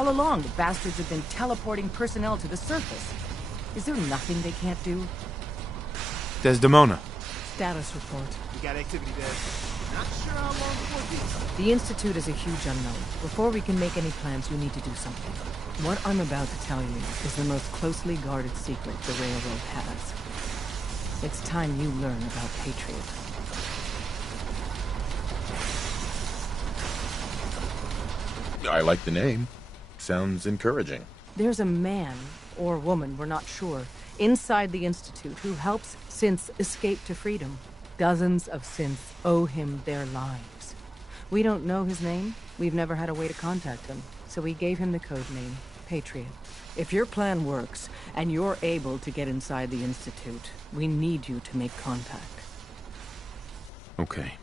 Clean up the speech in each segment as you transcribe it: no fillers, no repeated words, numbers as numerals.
All along, the bastards have been teleporting personnel to the surface. Is there nothing they can't do? Desdemona. Status report. We got activity there. Not sure how long before this. The Institute is a huge unknown. Before we can make any plans, you need to do something. What I'm about to tell you is the most closely guarded secret the Railroad has. It's time you learn about Patriot. I like the name. Sounds encouraging. There's a man, or woman, we're not sure, inside the Institute who helps synths escape to freedom. Dozens of synths owe him their lives. We don't know his name. We've never had a way to contact him, so we gave him the code name, Patriot. If your plan works, and you're able to get inside the Institute, we need you to make contact. Okay.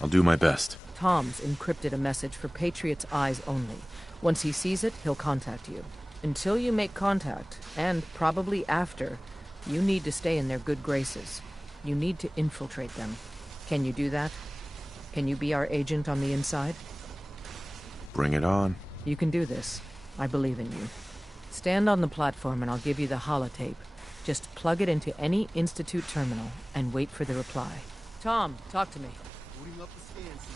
I'll do my best. Tom's encrypted a message for Patriot's eyes only. Once he sees it, he'll contact you. Until you make contact, and probably after, you need to stay in their good graces. You need to infiltrate them. Can you do that? Can you be our agent on the inside? Bring it on. You can do this. I believe in you. Stand on the platform and I'll give you the holotape. Just plug it into any Institute terminal and wait for the reply. Tom, talk to me. Booting up the scan system.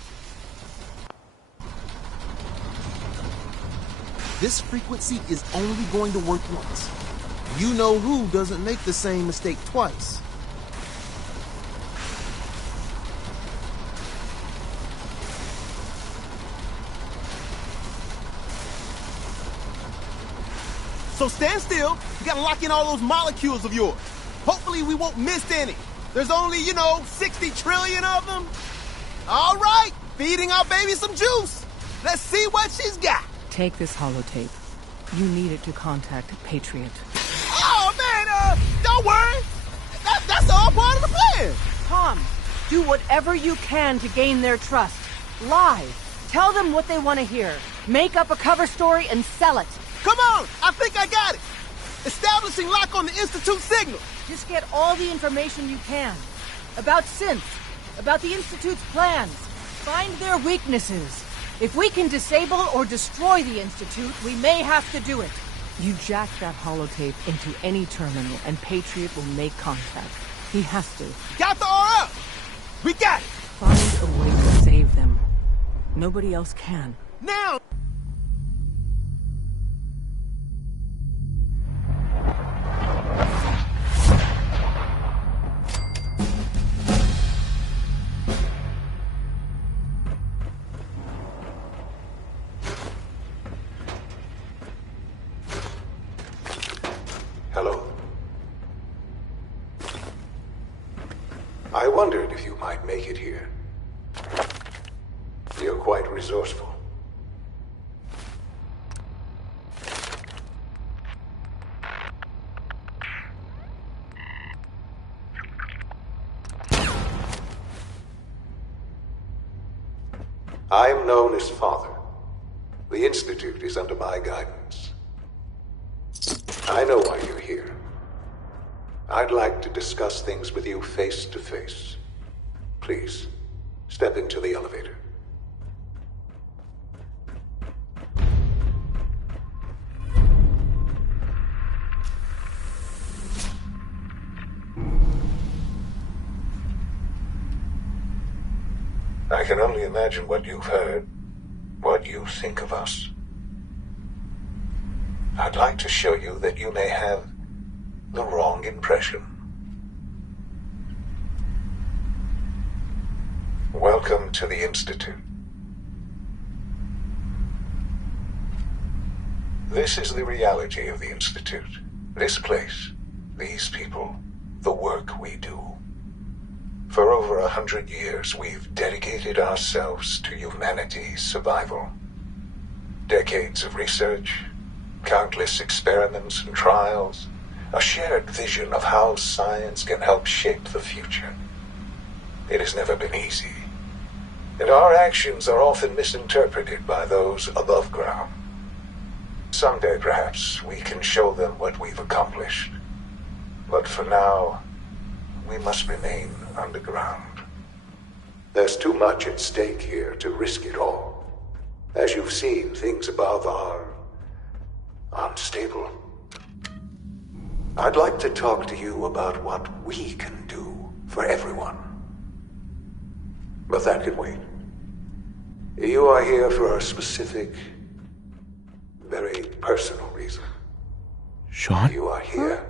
This frequency is only going to work once. You know who doesn't make the same mistake twice. So stand still. You gotta lock in all those molecules of yours. Hopefully we won't miss any. There's only, 60 trillion of them. All right, feeding our baby some juice. Let's see what she's got. Take this holotape. You need it to contact Patriot. Oh, man, don't worry. That's all part of the plan. Tom, do whatever you can to gain their trust. Lie. Tell them what they want to hear. Make up a cover story and sell it. Come on, I think I got it. Establishing lock on the Institute signal. Just get all the information you can. About synths, about the Institute's plans. Find their weaknesses. If we can disable or destroy the Institute, we may have to do it. You jack that holotape into any terminal and Patriot will make contact. He has to. Got the RF. We got it. Find a way to save them. Nobody else can. Now! Hello. I wondered if you might make it here. You're quite resourceful. I am known as Father. The Institute is under my guidance. I know why you're here. I'd like to discuss things with you face to face. Please, step into the elevator. I can only imagine what you've heard, what you think of us. I'd like to show you that you may have the wrong impression. Welcome to the Institute. This is the reality of the Institute. This place, these people, the work we do. For over 100 years, we've dedicated ourselves to humanity's survival. Decades of research, countless experiments and trials, a shared vision of how science can help shape the future. It has never been easy, and our actions are often misinterpreted by those above ground. Someday, perhaps, we can show them what we've accomplished. But for now, we must remain underground. There's too much at stake here to risk it all. As you've seen, things above are unstable. I'd like to talk to you about what we can do for everyone. But that can wait. You are here for a specific, very personal reason. Sean? You are here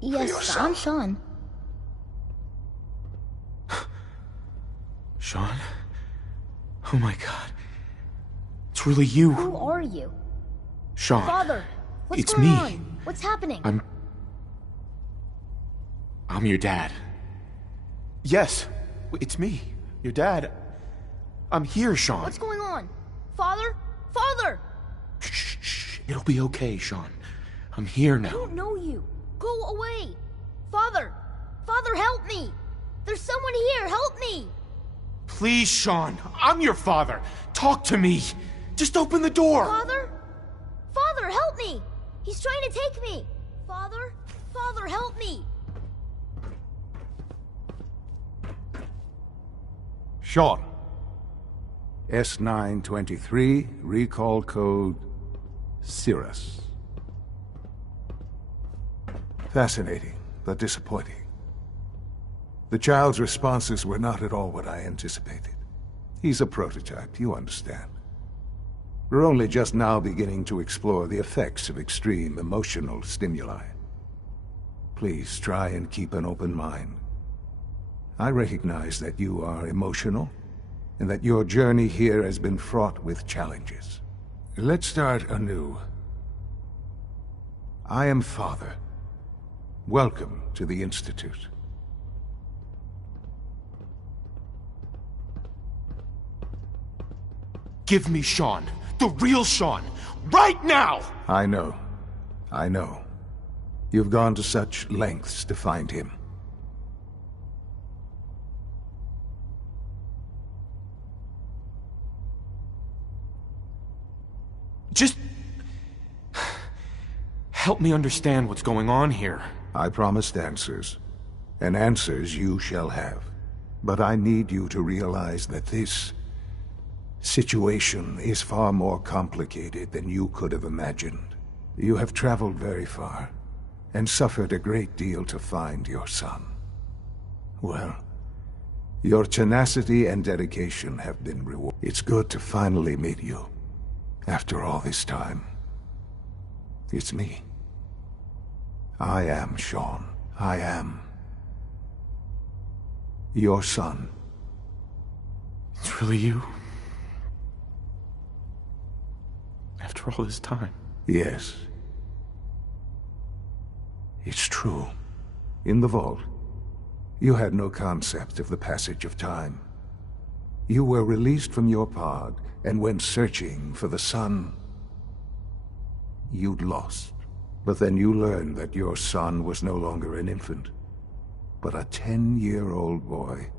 for your Yes, son. I'm Sean. Sean? Oh my god. It's really you. Who are you? Sean. Father, what's It's going me. on? What's happening? I'm your dad. Yes, it's me. Your dad. I'm here, Sean. What's going on? Father? Father! Shh, shh. It'll be okay, Sean. I'm here I now. don't know you. Go away. Father! Father, help me! There's someone here, help me! Please, Sean. I'm your father. Talk to me. Just open the door. Father? Father, help me! He's trying to take me! Father? Father, help me! Sean. S923, recall code Cirrus. Fascinating, but disappointing. The child's responses were not at all what I anticipated. He's a prototype, you understand. We're only just now beginning to explore the effects of extreme emotional stimuli. Please try and keep an open mind. I recognize that you are emotional, and that your journey here has been fraught with challenges. Let's start anew. I am Father. Welcome to the Institute. Give me Sean. The real Sean. Right now! I know. I know. You've gone to such lengths to find him. Just... help me understand what's going on here. I promised answers, and answers you shall have. But I need you to realize that this situation is far more complicated than you could have imagined. You have traveled very far, and suffered a great deal to find your son. Well, your tenacity and dedication have been rewarded. It's good to finally meet you. After all this time, it's me. I am Sean. I am your son. It's really you? After all this time? Yes. It's true. In the vault, you had no concept of the passage of time. You were released from your pod and went searching for the son you'd lost. But then you learned that your son was no longer an infant, but a 10-year-old boy.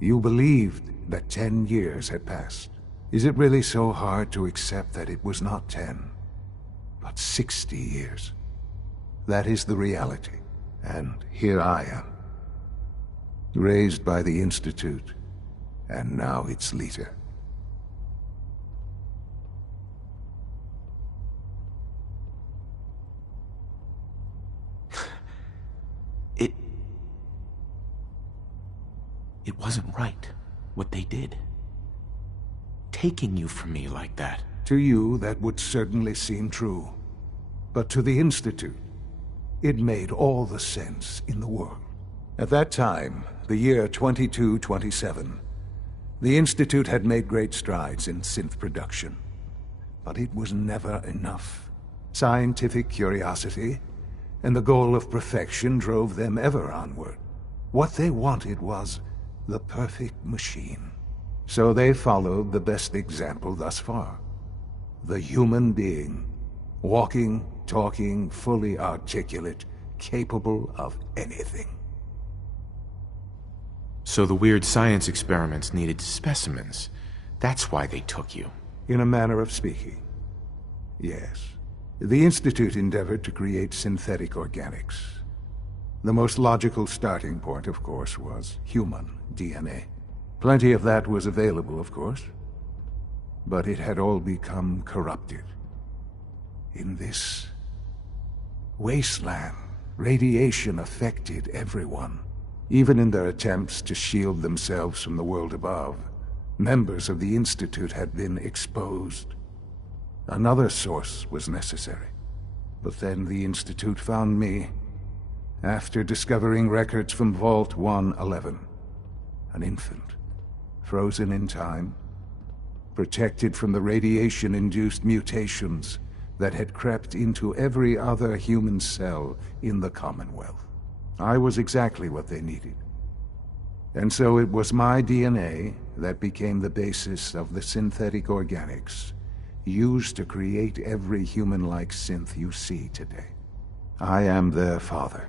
You believed that 10 years had passed. Is it really so hard to accept that it was not 10, but 60 years? That is the reality, and here I am, raised by the Institute, and now its leader. It wasn't right, what they did. Taking you from me like that. To you, that would certainly seem true. But to the Institute, it made all the sense in the world. At that time, the year 2227, the Institute had made great strides in synth production. But it was never enough. Scientific curiosity and the goal of perfection drove them ever onward. What they wanted was the perfect machine. So they followed the best example thus far. The human being. Walking, talking, fully articulate, capable of anything. So the weird science experiments needed specimens. That's why they took you. In a manner of speaking. Yes. The Institute endeavored to create synthetic organics. The most logical starting point, of course, was human DNA. Plenty of that was available, of course. But it had all become corrupted. In this wasteland, radiation affected everyone. Even in their attempts to shield themselves from the world above, members of the Institute had been exposed. Another source was necessary. But then the Institute found me, after discovering records from Vault 111. An infant, frozen in time, protected from the radiation-induced mutations that had crept into every other human cell in the Commonwealth. I was exactly what they needed. And so it was my DNA that became the basis of the synthetic organics used to create every human-like synth you see today. I am their father.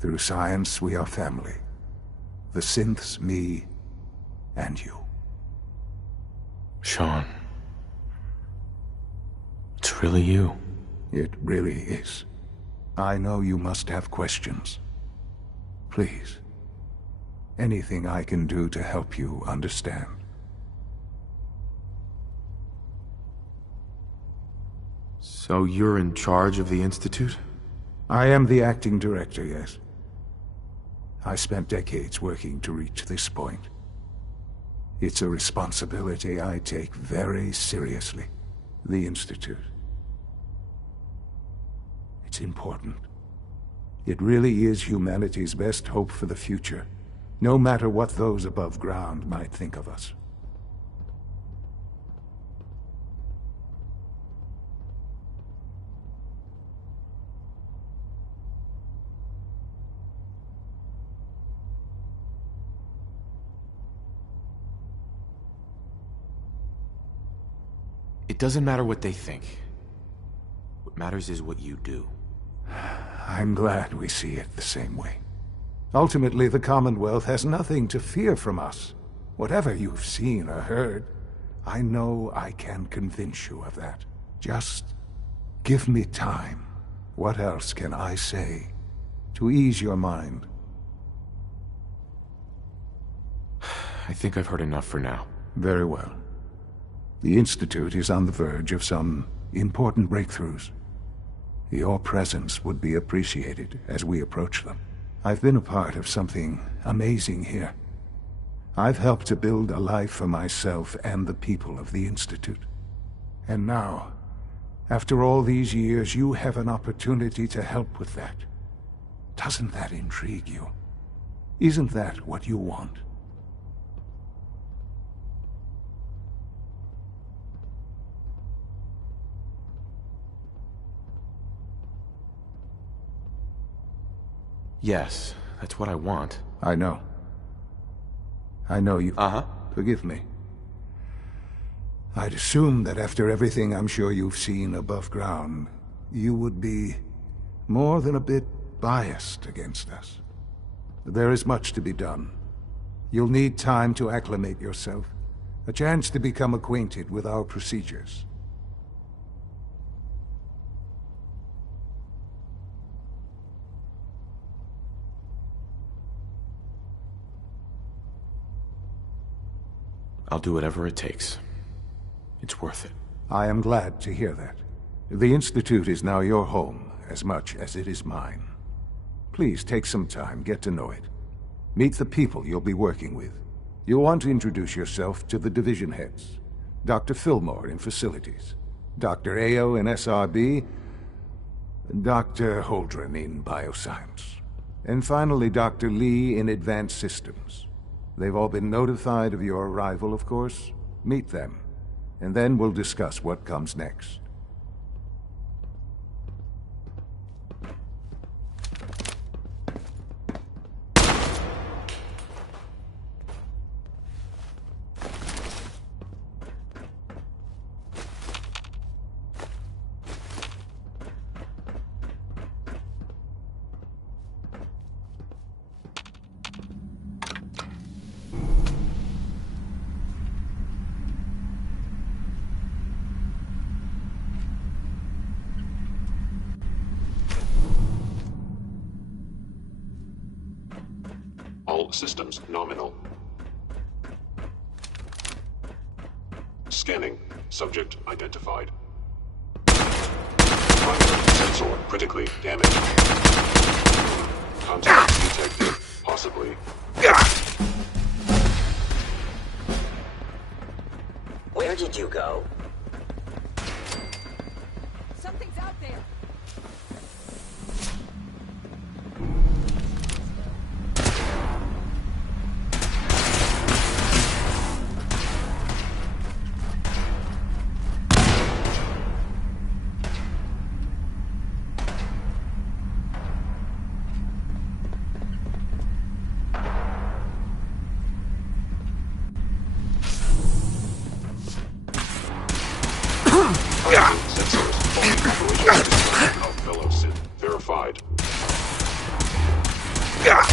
Through science, we are family. The synths, me, and you. Sean. It's really you. It really is. I know you must have questions. Please. Anything I can do to help you understand. So you're in charge of the Institute? I am the acting director, yes. I spent decades working to reach this point. It's a responsibility I take very seriously. The Institute. It's important. It really is humanity's best hope for the future, no matter what those above ground might think of us. It doesn't matter what they think. What matters is what you do. I'm glad we see it the same way. Ultimately, the Commonwealth has nothing to fear from us. Whatever you've seen or heard, I know I can convince you of that. Just give me time. What else can I say to ease your mind? I think I've heard enough for now. Very well. The Institute is on the verge of some important breakthroughs. Your presence would be appreciated as we approach them. I've been a part of something amazing here. I've helped to build a life for myself and the people of the Institute. And now, after all these years, you have an opportunity to help with that. Doesn't that intrigue you? Isn't that what you want? Yes, that's what I want. I know. I know you. Uh-huh. Forgive me. I'd assumed that after everything I'm sure you've seen above ground, you would be more than a bit biased against us. There is much to be done. You'll need time to acclimate yourself, a chance to become acquainted with our procedures. I'll do whatever it takes. It's worth it. I am glad to hear that. The Institute is now your home, as much as it is mine. Please take some time, get to know it. Meet the people you'll be working with. You'll want to introduce yourself to the division heads. Dr. Fillmore in Facilities, Dr. Ayo in SRB, Dr. Holdren in Bioscience, and finally Dr. Lee in Advanced Systems. They've all been notified of your arrival, of course. Meet them, and then we'll discuss what comes next. All systems nominal. Scanning. Subject identified. Critically damaged. Contact detected. Possibly. Where did you go? Something's out there. Fellow Sith verified. Down.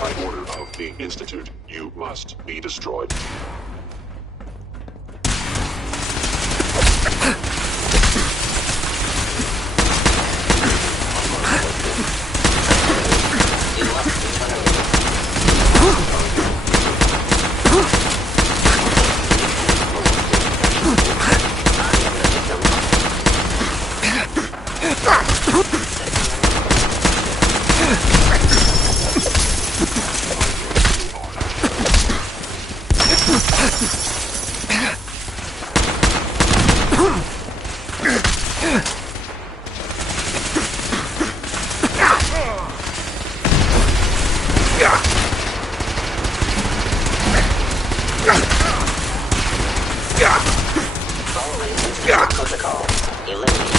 By order of the Institute, you must be destroyed. Protocol. Eliminate.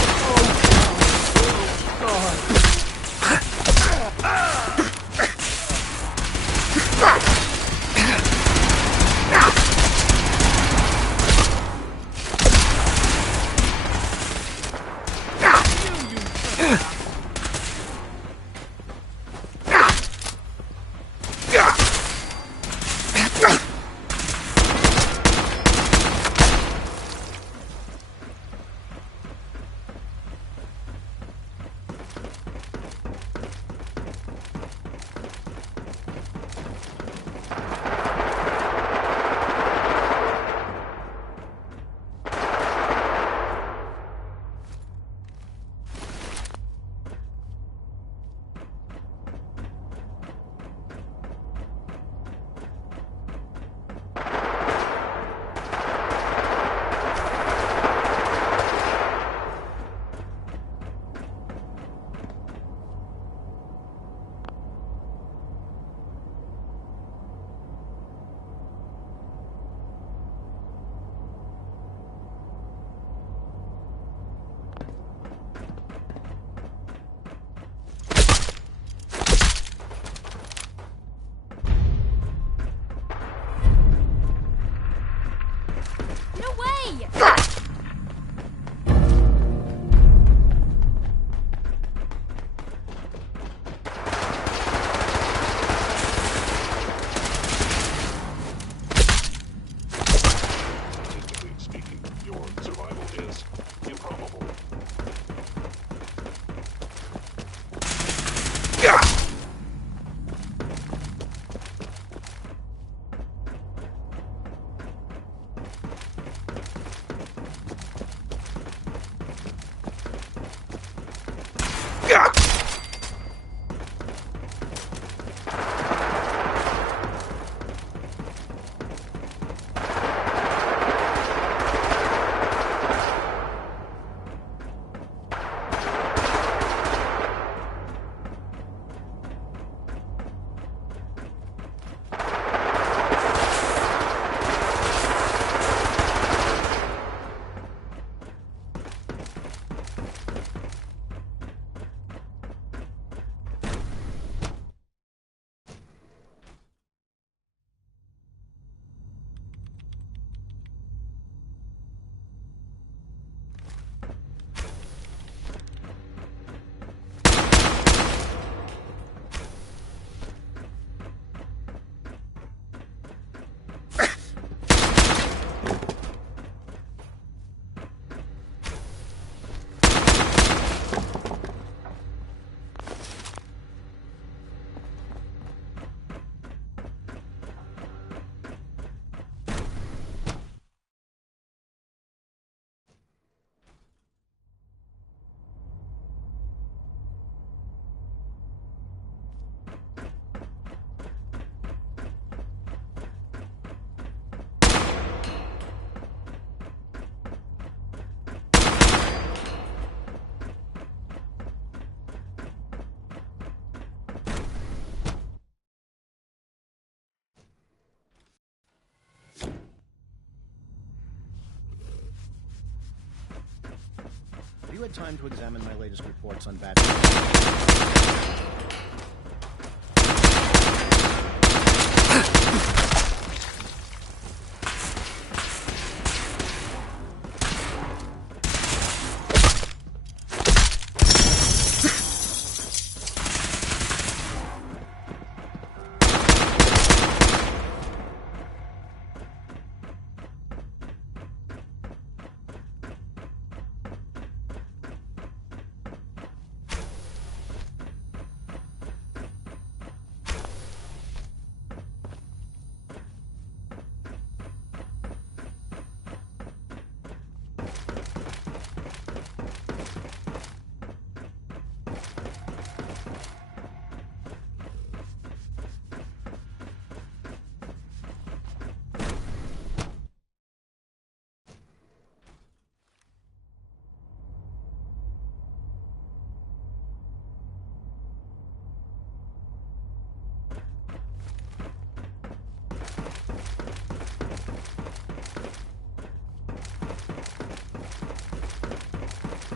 you had time to examine my latest reports on bad...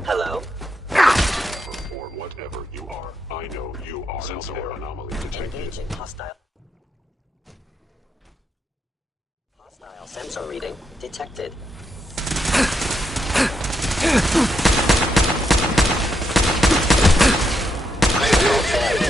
Hello? Or whatever you are, I know you are sensor anomaly detected. Engaging hostile sensor reading detected. Critical failure.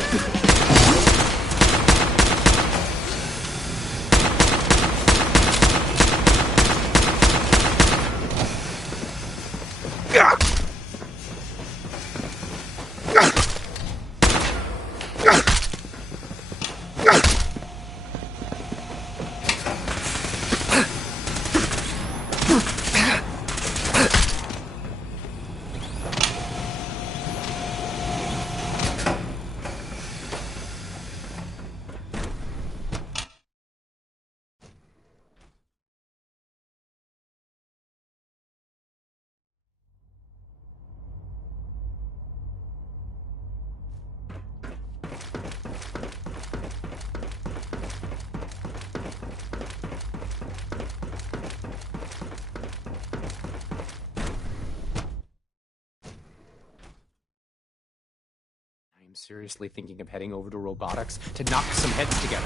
I'm seriously thinking of heading over to robotics to knock some heads together.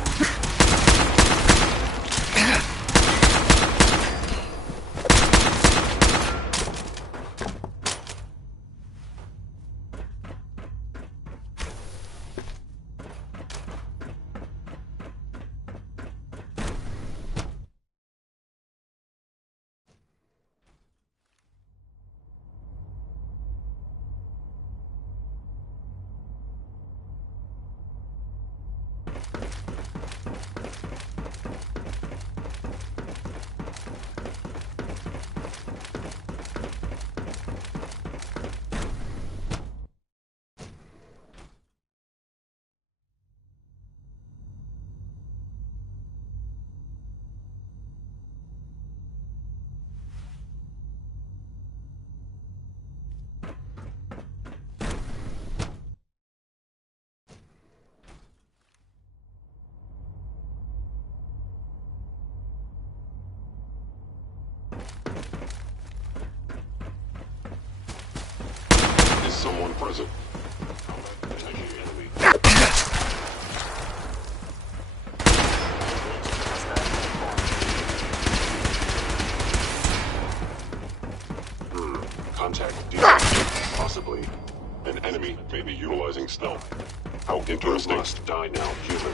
Is someone present? Contact detected. Possibly. An enemy may be utilizing stealth. How interesting. Must die now, human.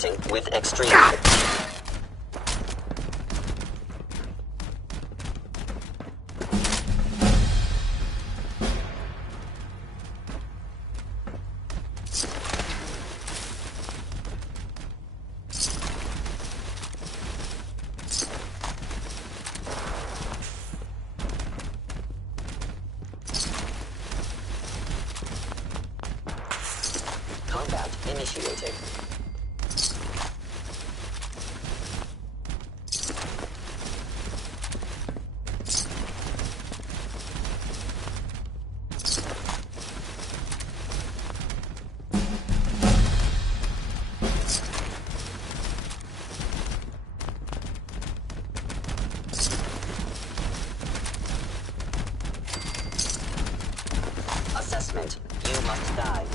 Targeting with extreme. Combat initiated. Assessment. You must die.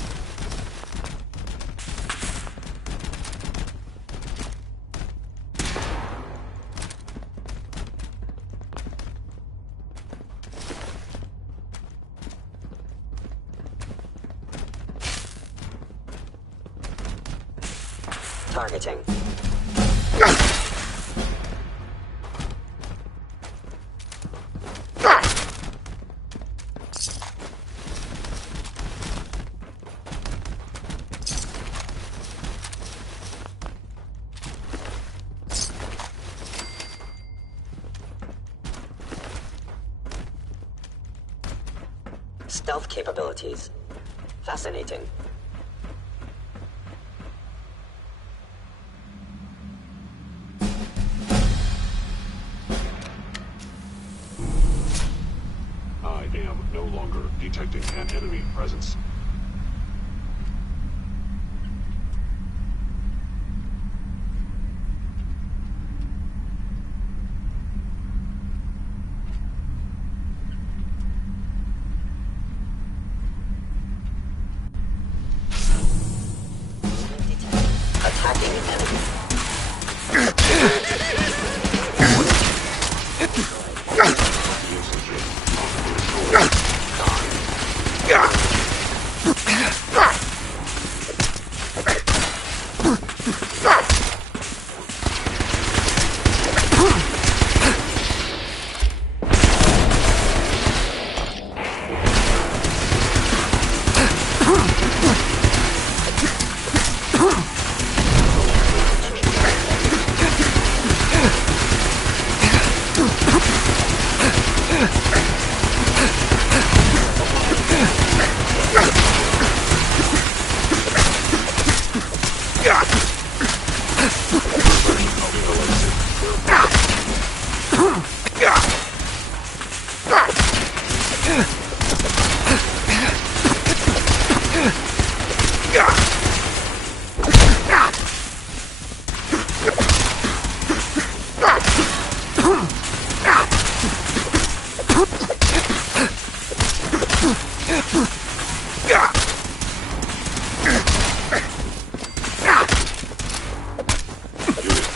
Targeting. Stealth capabilities. Fascinating. I am no longer detecting an enemy presence. Attacking enemy.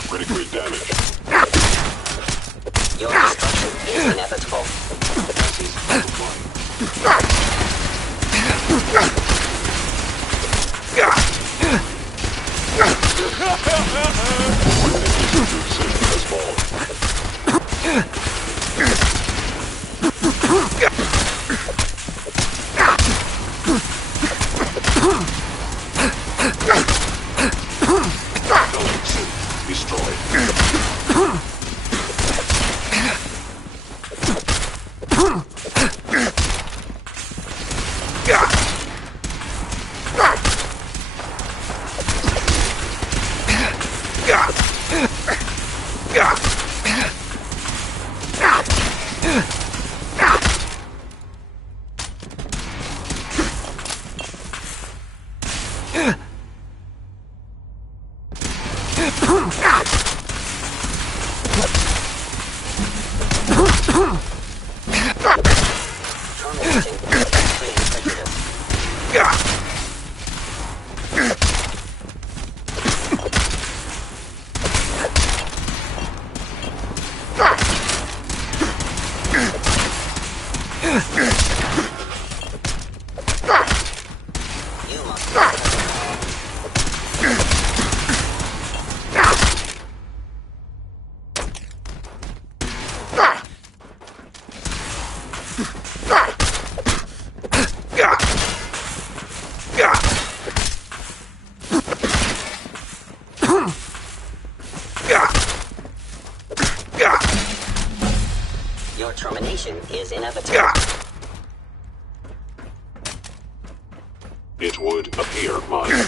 Critically damaged. Your destruction is inevitable. Ah! Termination is inevitable. It would appear mine.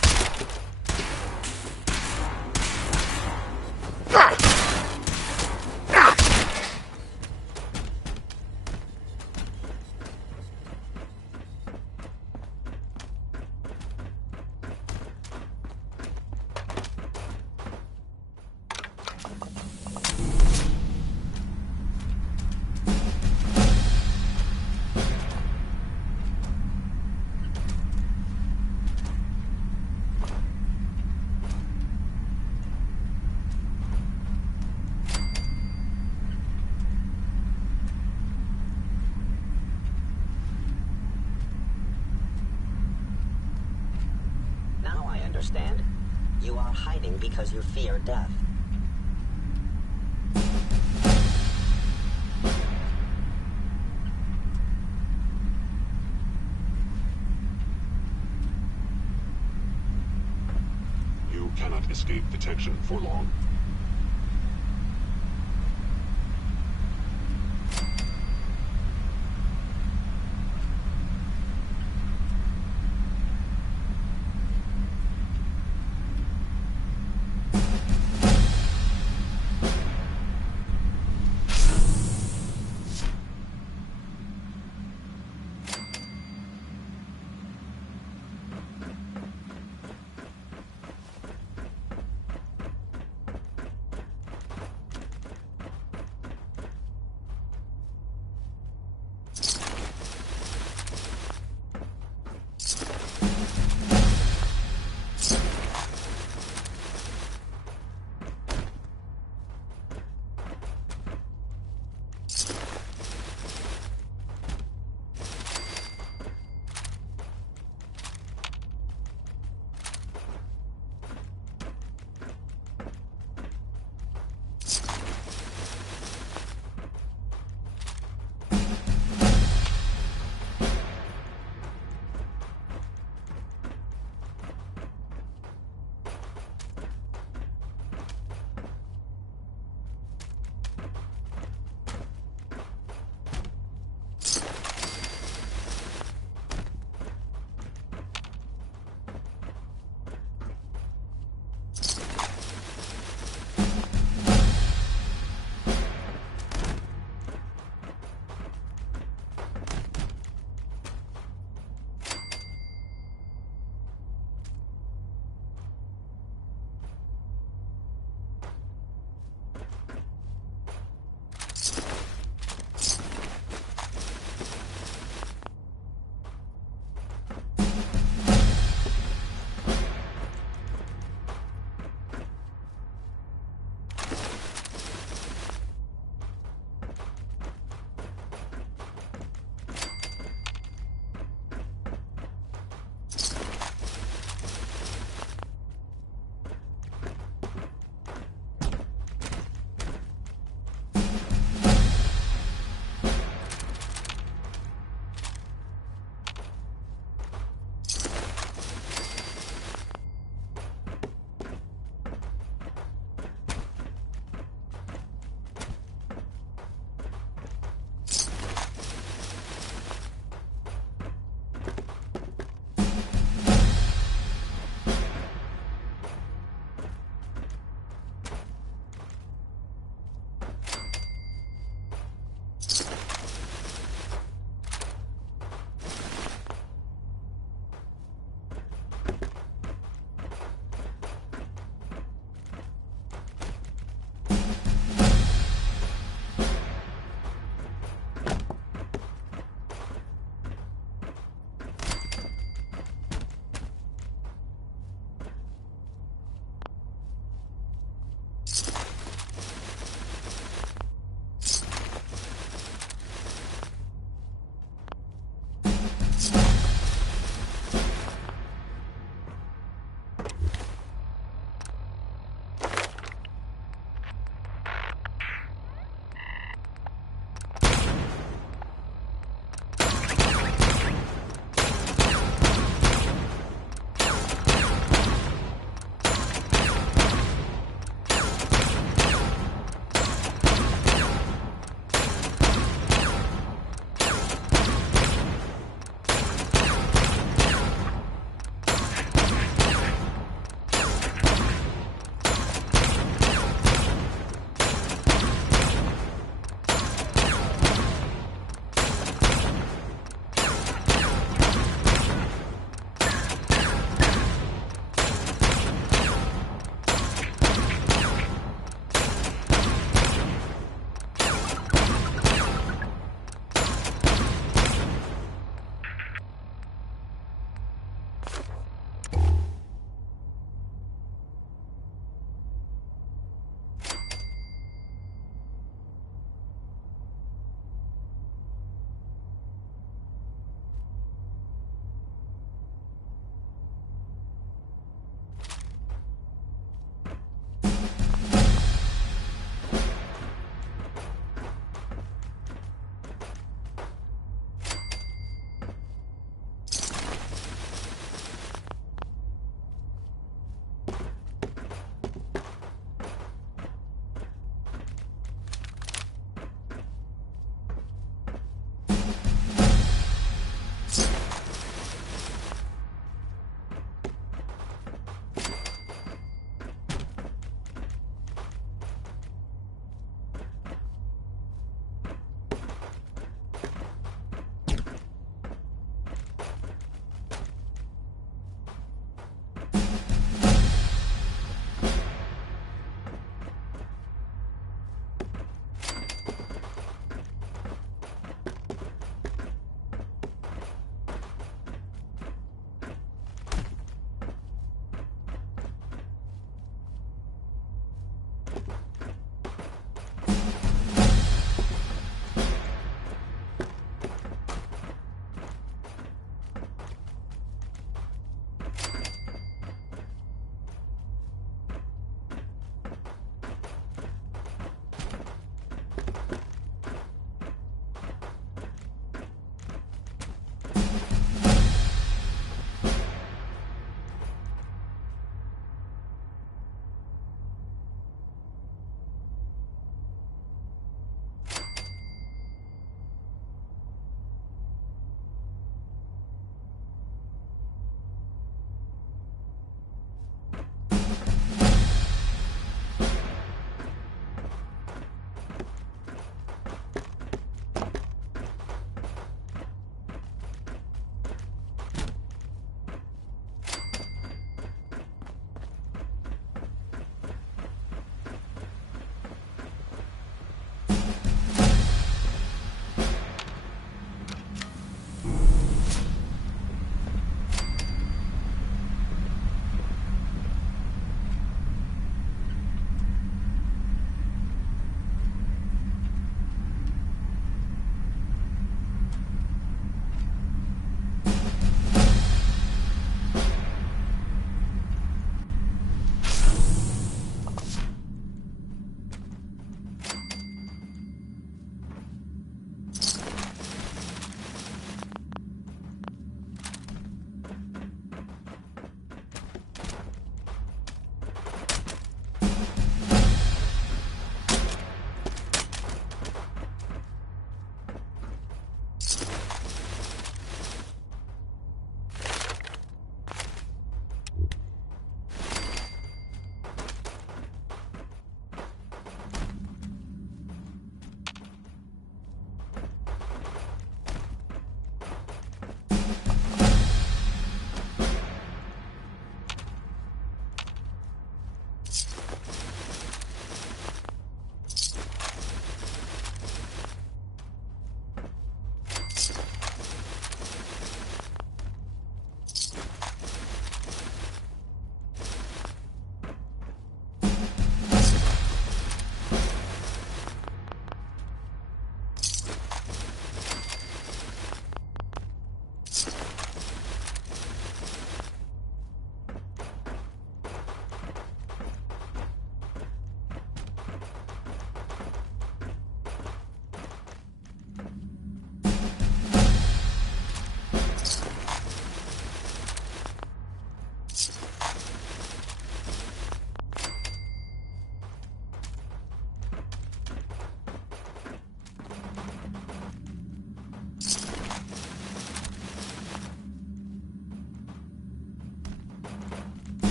Now I understand. You are hiding because you fear death. You cannot escape detection for long.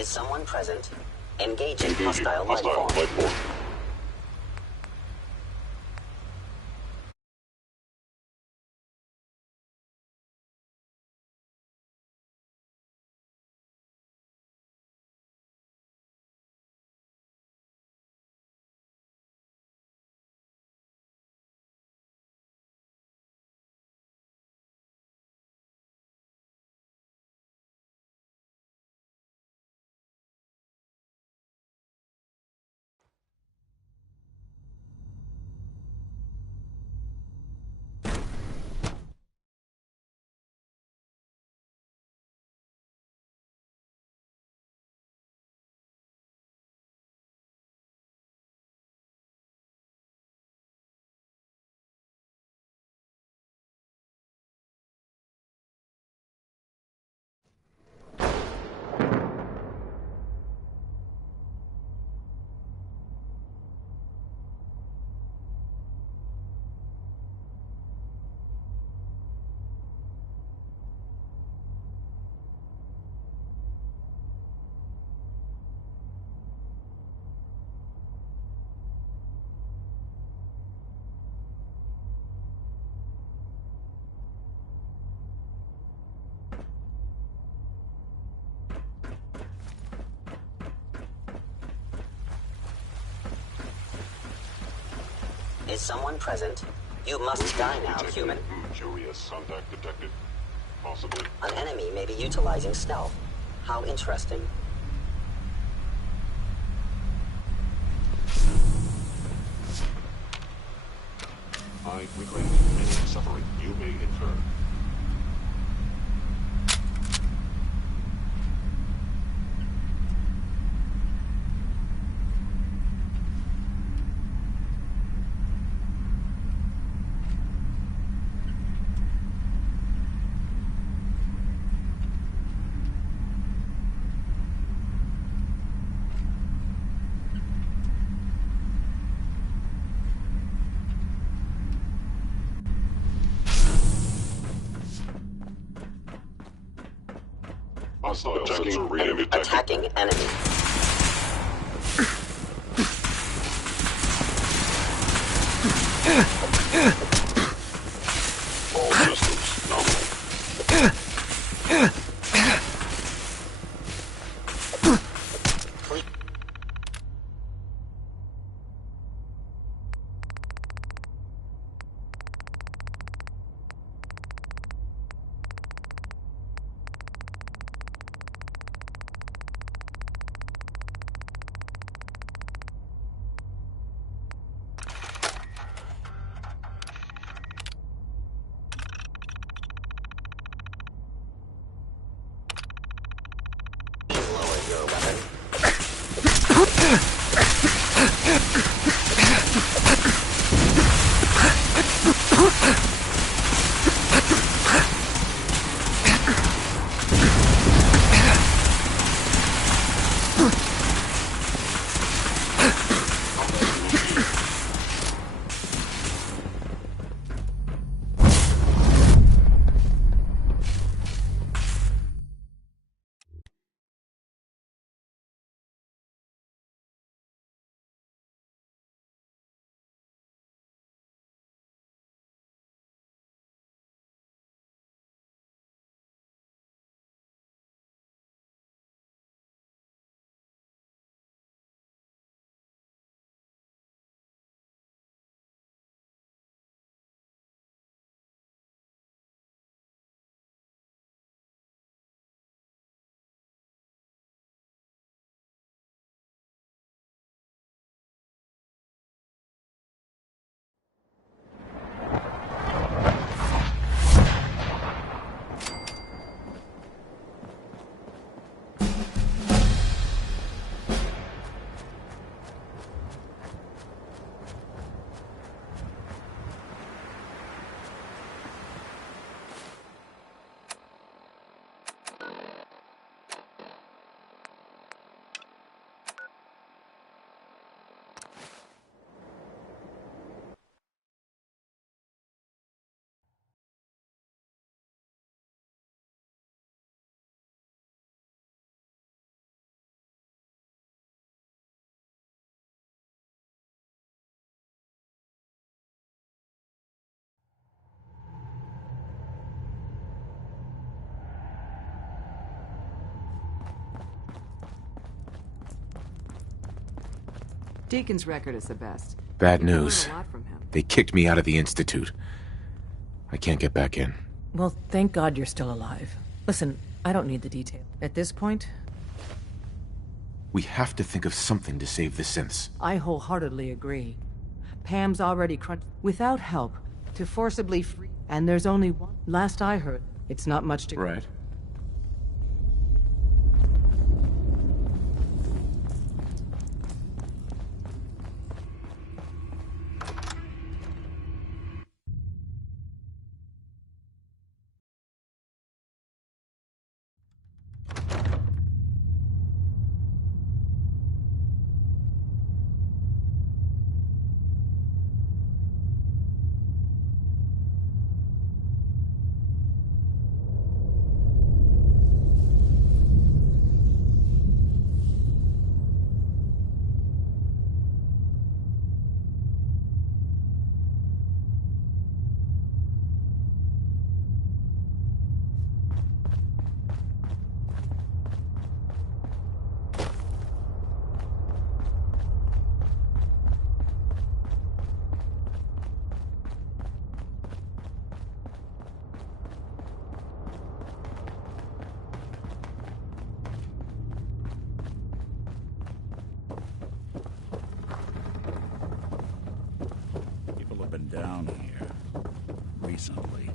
Is someone present? Engaging hostile life form. Is someone present? You must die now, human. Curious contact detected. Possibly. An enemy may be utilizing stealth. How interesting. I regret any suffering you may incur. Hostile sensor reading detected. Attacking enemy. All systems nominal. Lower your weapon. Deacon's record is the best. Bad You can learn news. a lot from him. They kicked me out of the Institute. I can't get back in. Well, thank God you're still alive. Listen, I don't need the detail. At this point, We have to think of something to save the synths. I wholeheartedly agree. Pam's already crunched without help to forcibly free. And there's only one. Last I heard, it's not much to. Right. People have been down here recently.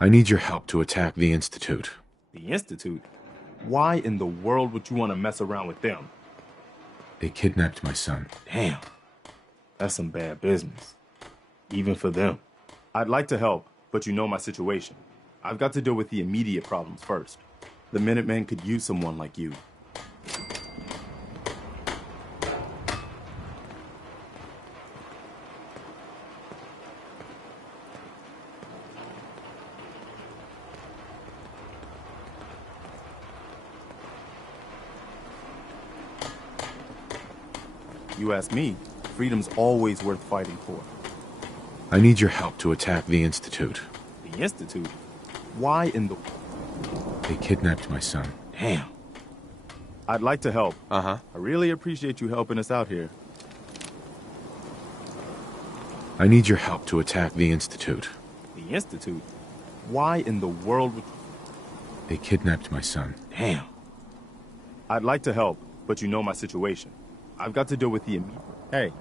I need your help to attack the Institute. The Institute? Why in the world would you want to mess around with them? They kidnapped my son. Damn. That's some bad business. Even for them. I'd like to help, but you know my situation. I've got to deal with the immediate problems first. The Minutemen could use someone like you. You ask me, freedom's always worth fighting for. I need your help to attack the Institute. The Institute? Why in the... They kidnapped my son. Damn. I'd like to help. Uh-huh. I really appreciate you helping us out here. I need your help to attack the Institute. The Institute? Why in the world would... They kidnapped my son. Damn. I'd like to help, but you know my situation. I've got to deal with the... Hey,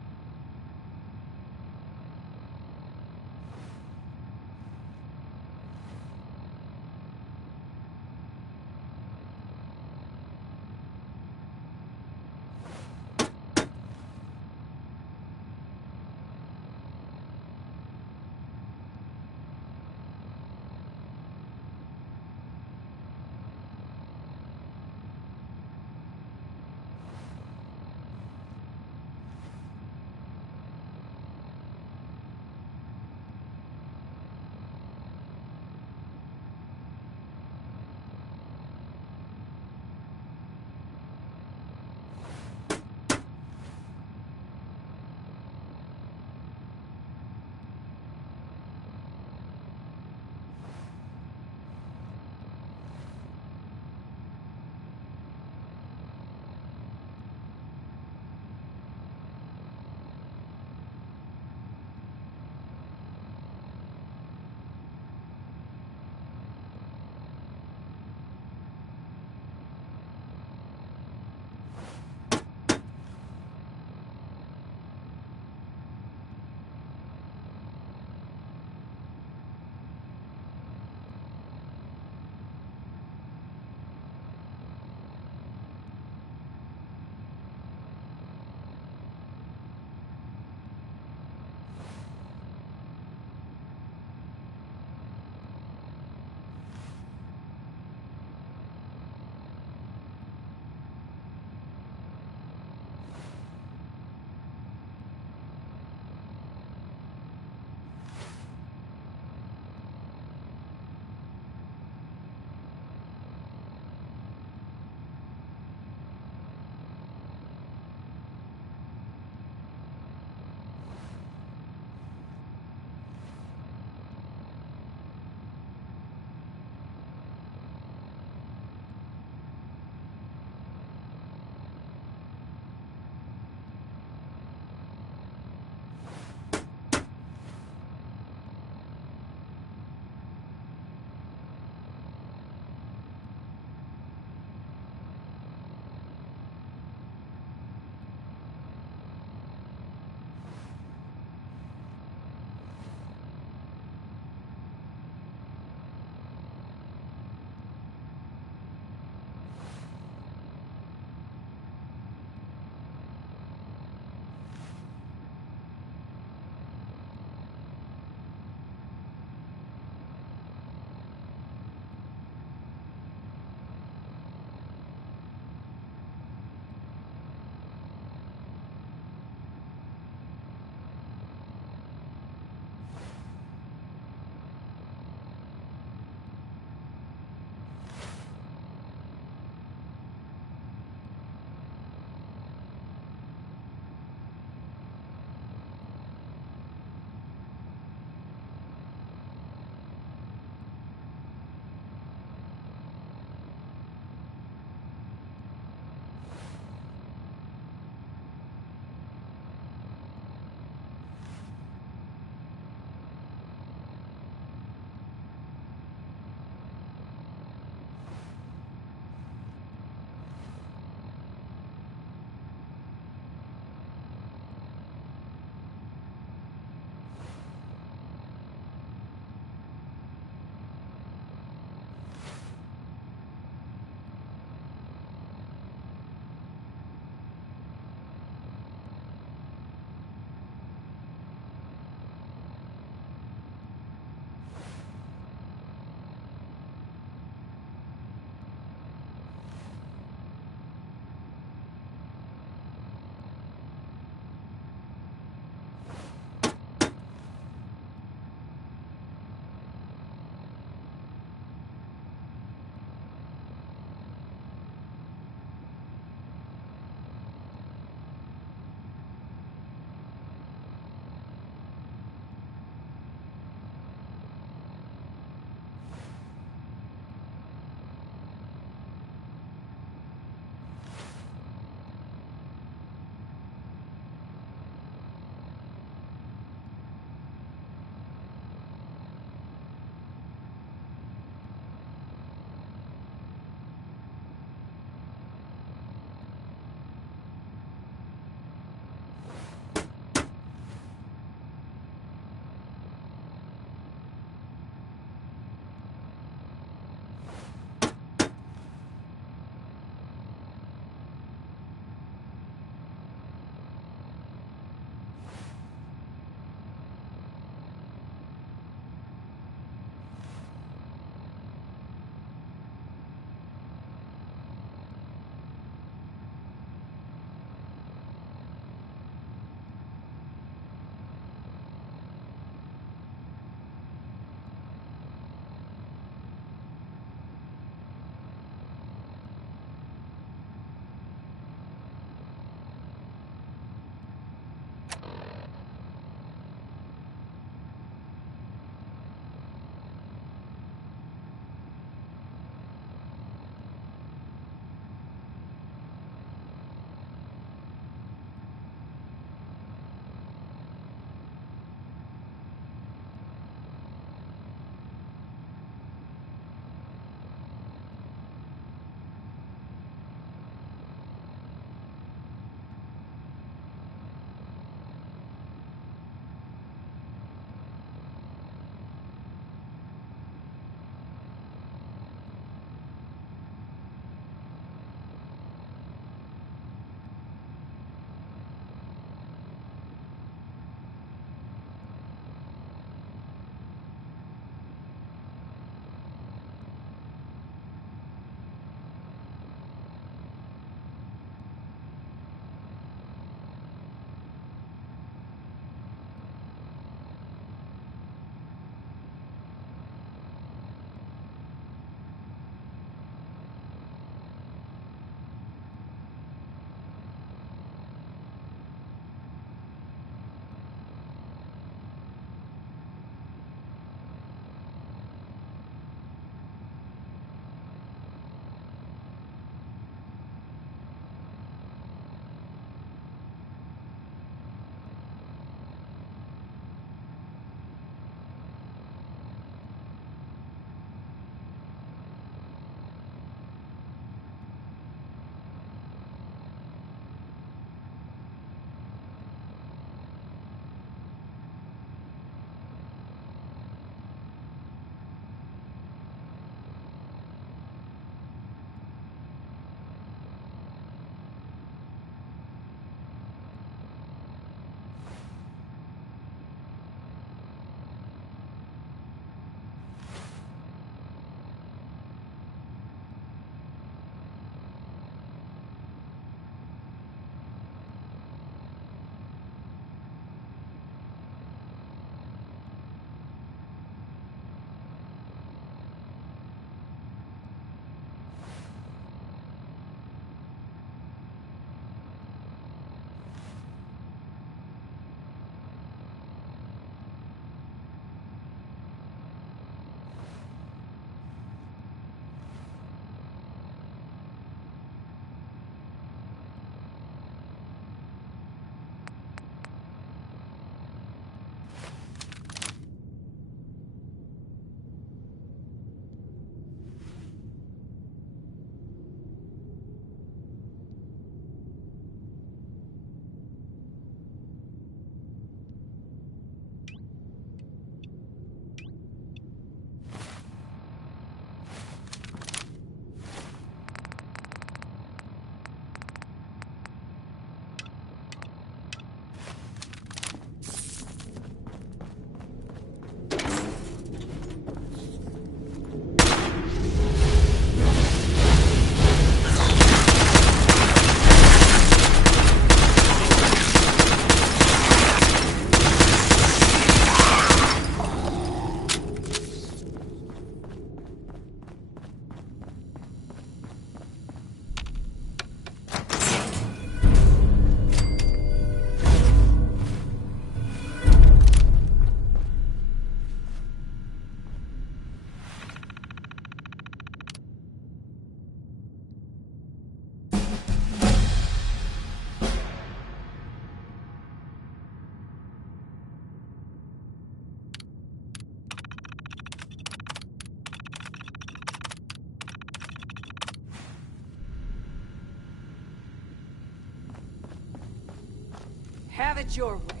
Have it your way.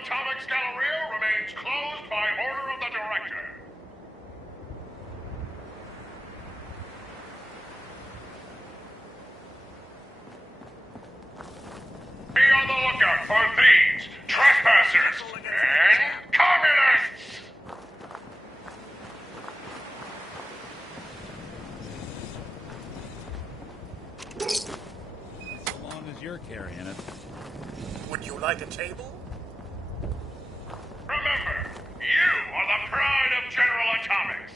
Atomics Galleria remains closed by order of the Director. Be on the lookout for thieves, trespassers, and communists! As long as you're carrying it. Would you like a table? Remember, you are the pride of General Atomics.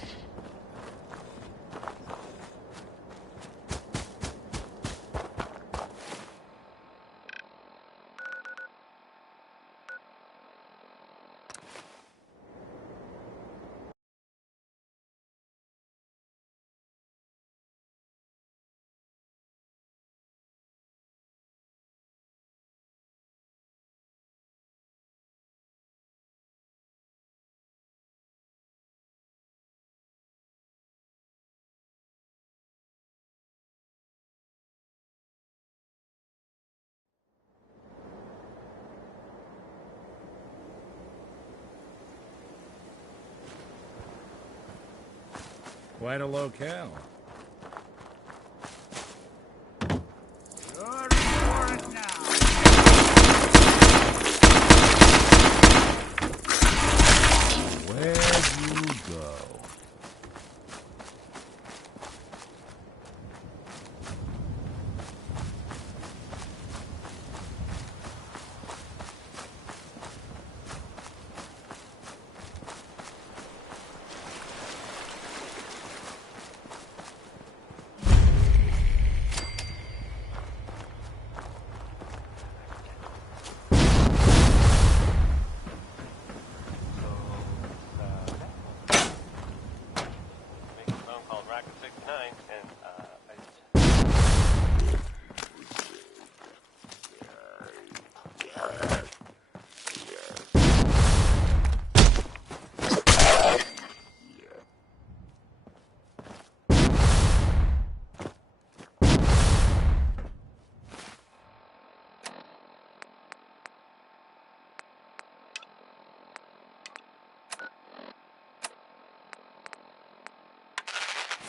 Quite a locale. Where'd you go?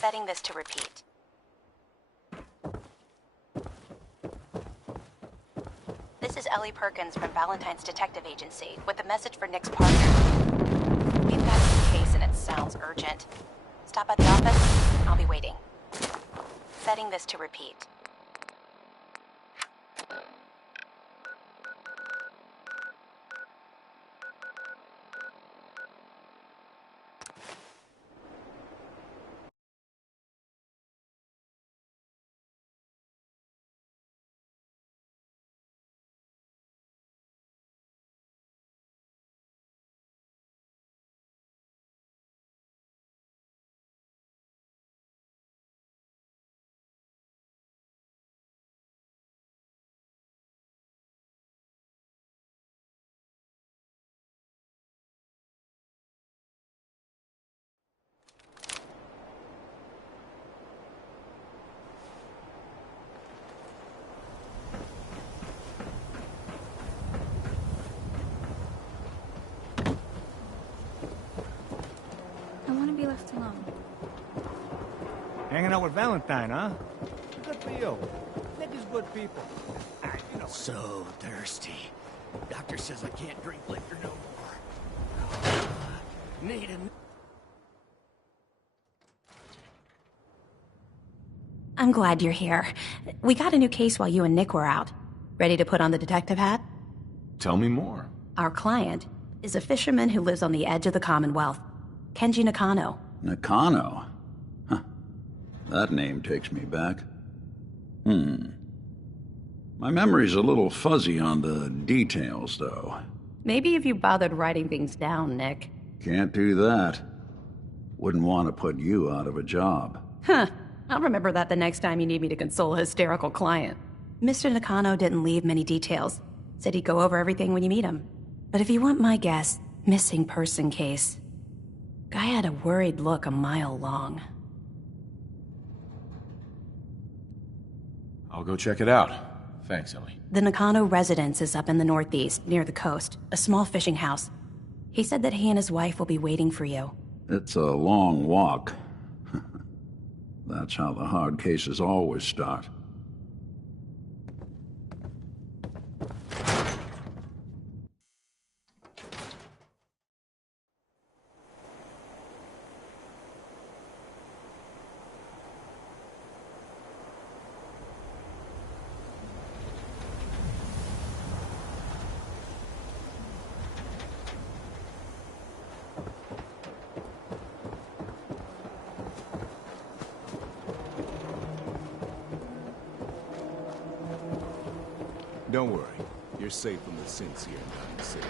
Setting this to repeat. This is Ellie Perkins from Valentine's Detective Agency with a message for Nick's partner. We've got a new case and it sounds urgent. Stop by the office. I'll be waiting. Setting this to repeat. Be left alone. Hanging out with Valentine, huh? Good for you. Nick is good people. You know. So thirsty. Doctor says I can't drink liquor no more. Need a... I'm glad you're here. We got a new case while you and Nick were out. Ready to put on the detective hat? Tell me more. Our client is a fisherman who lives on the edge of the Commonwealth. Kenji Nakano. Nakano? Huh. That name takes me back. My memory's a little fuzzy on the details, though. Maybe if you bothered writing things down, Nick. Can't do that. Wouldn't want to put you out of a job. Huh. I'll remember that the next time you need me to console a hysterical client. Mr. Nakano didn't leave many details. Said he'd go over everything when you meet him. But if you want my guess, missing person case. Guy had a worried look a mile long. I'll go check it out. Thanks, Ellie. The Nakano residence is up in the northeast, near the coast. A small fishing house. He said that he and his wife will be waiting for you. It's a long walk. That's how the hard cases always start. Don't worry. You're safe from the synths here in Diamond City.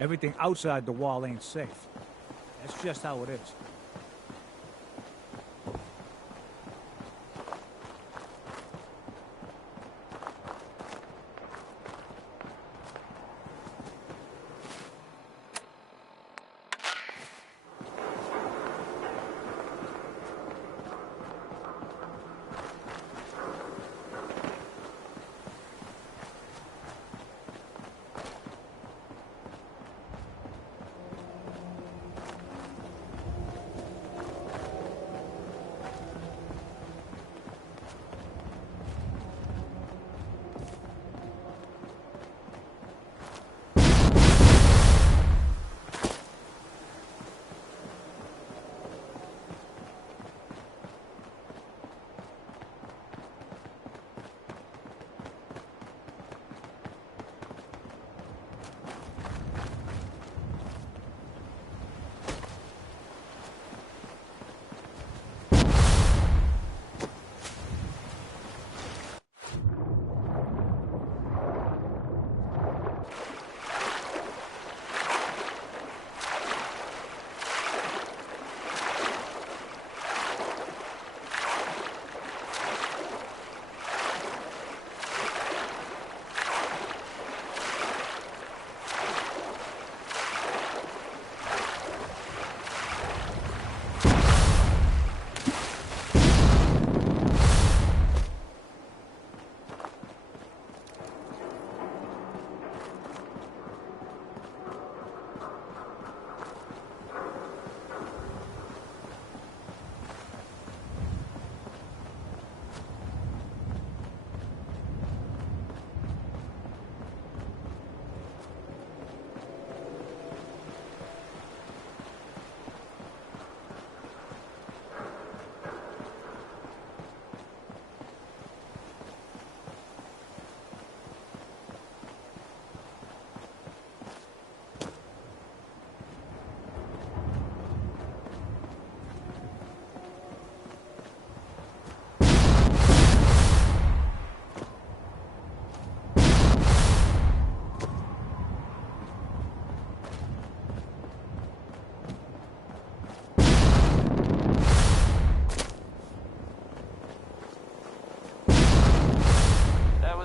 Everything outside the wall ain't safe. That's just how it is.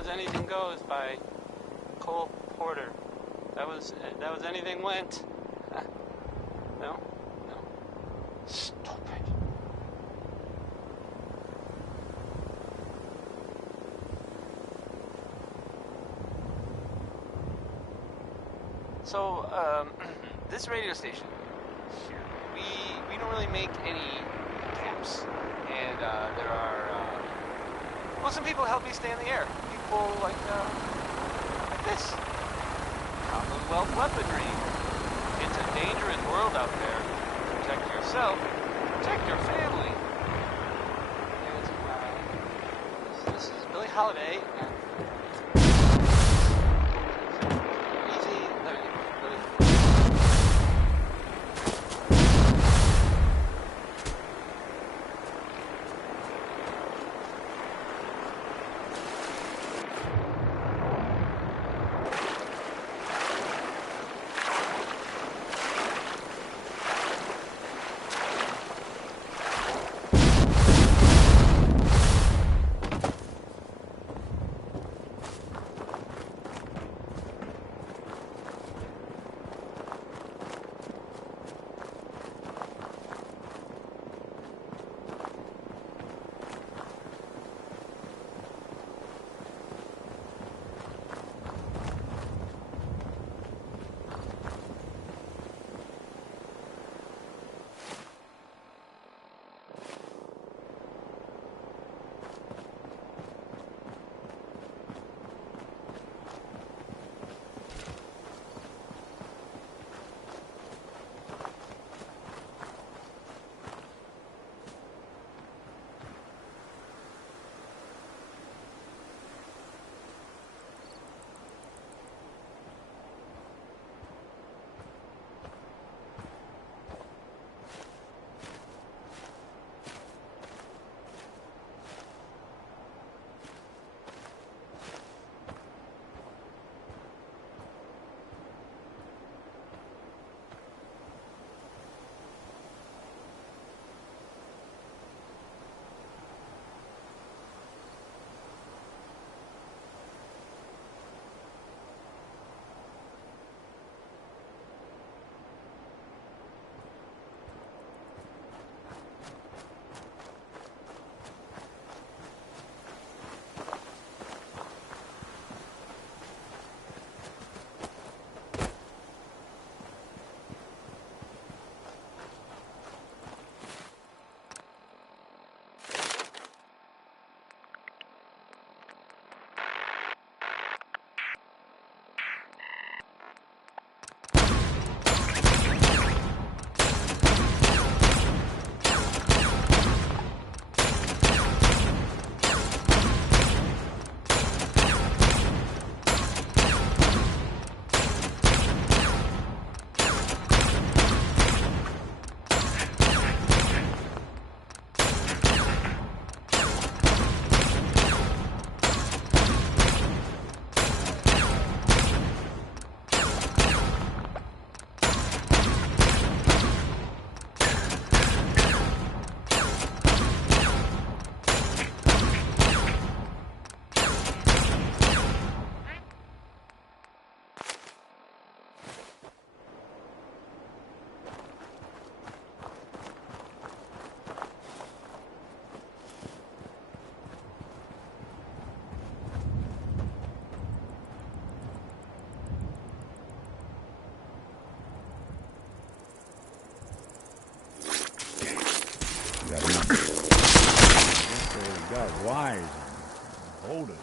Anything Goes by Cole Porter. That was Anything Went. Stupid. So, this radio station, we don't really make any taps, and there are well, some people help me stay in the air. People like this. Commonwealth weaponry. It's a dangerous world out there. Protect yourself. Protect your family. And, this is Billie Holiday. And easy. got wise and hold it.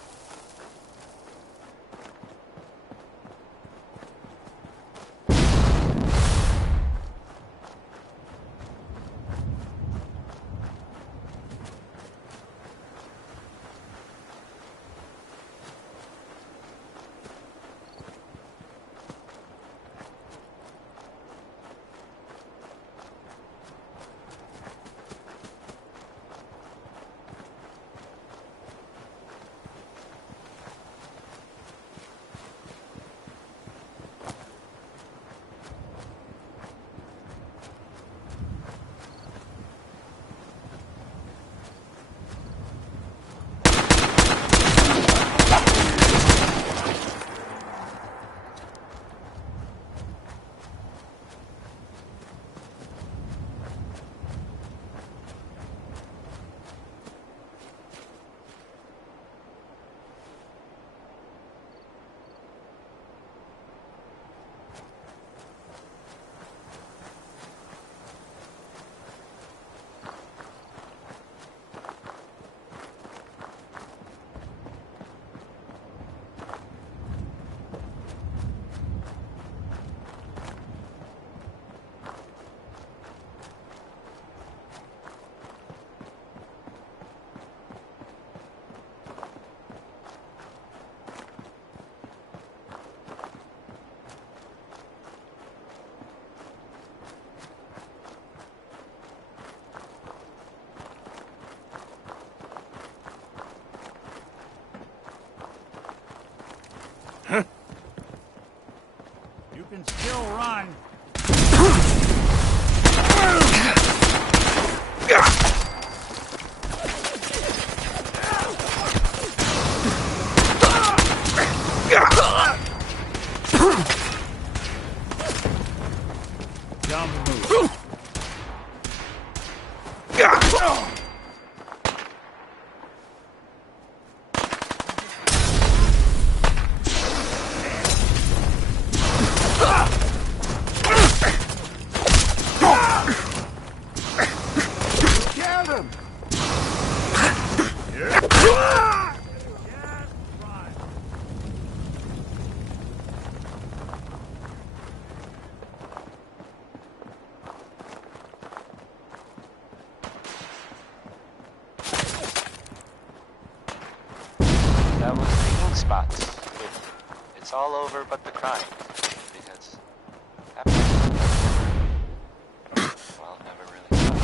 run. That was the ink spots. It's all over but the crime. Because that part well, it never really stopped.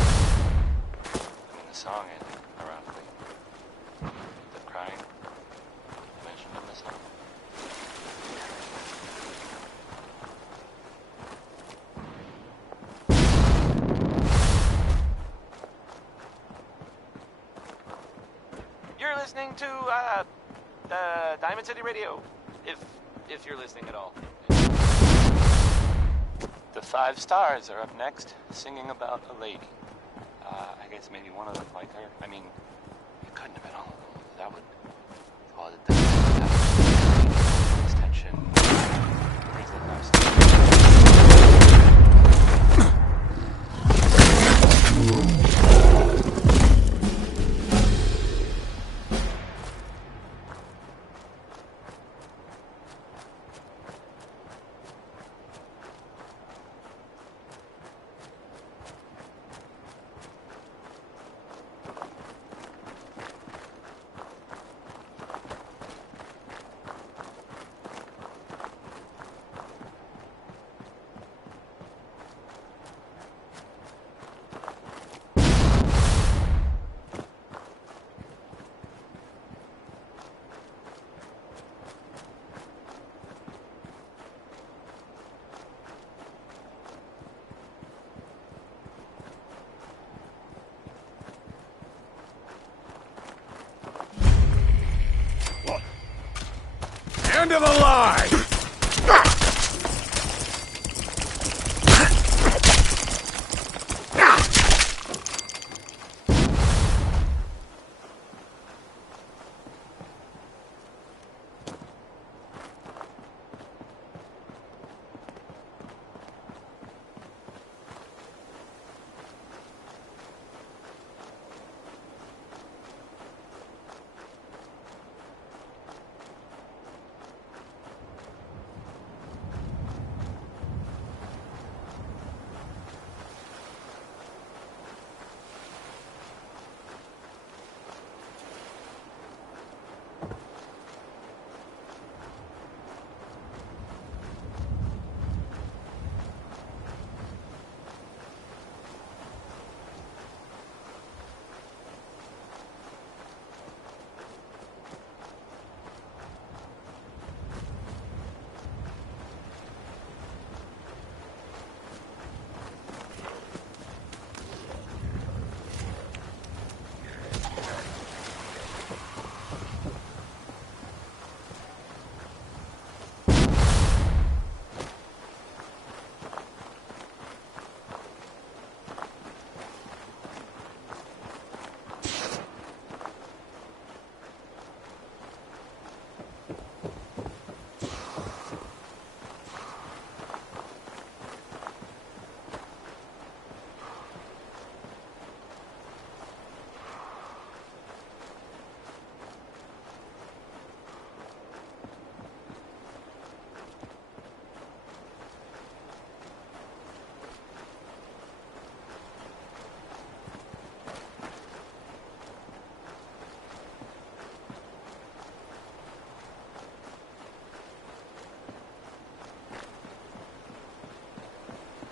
I mean, the song ended, ironically. The crime mentioned in the song. You're listening to, Diamond City Radio, if you're listening at all. The 5 Stars are up next, singing about a lady. I guess maybe one of them like her. I mean, it couldn't have been all of them. That would cause it. That was tension. Raise the 5 End of the line!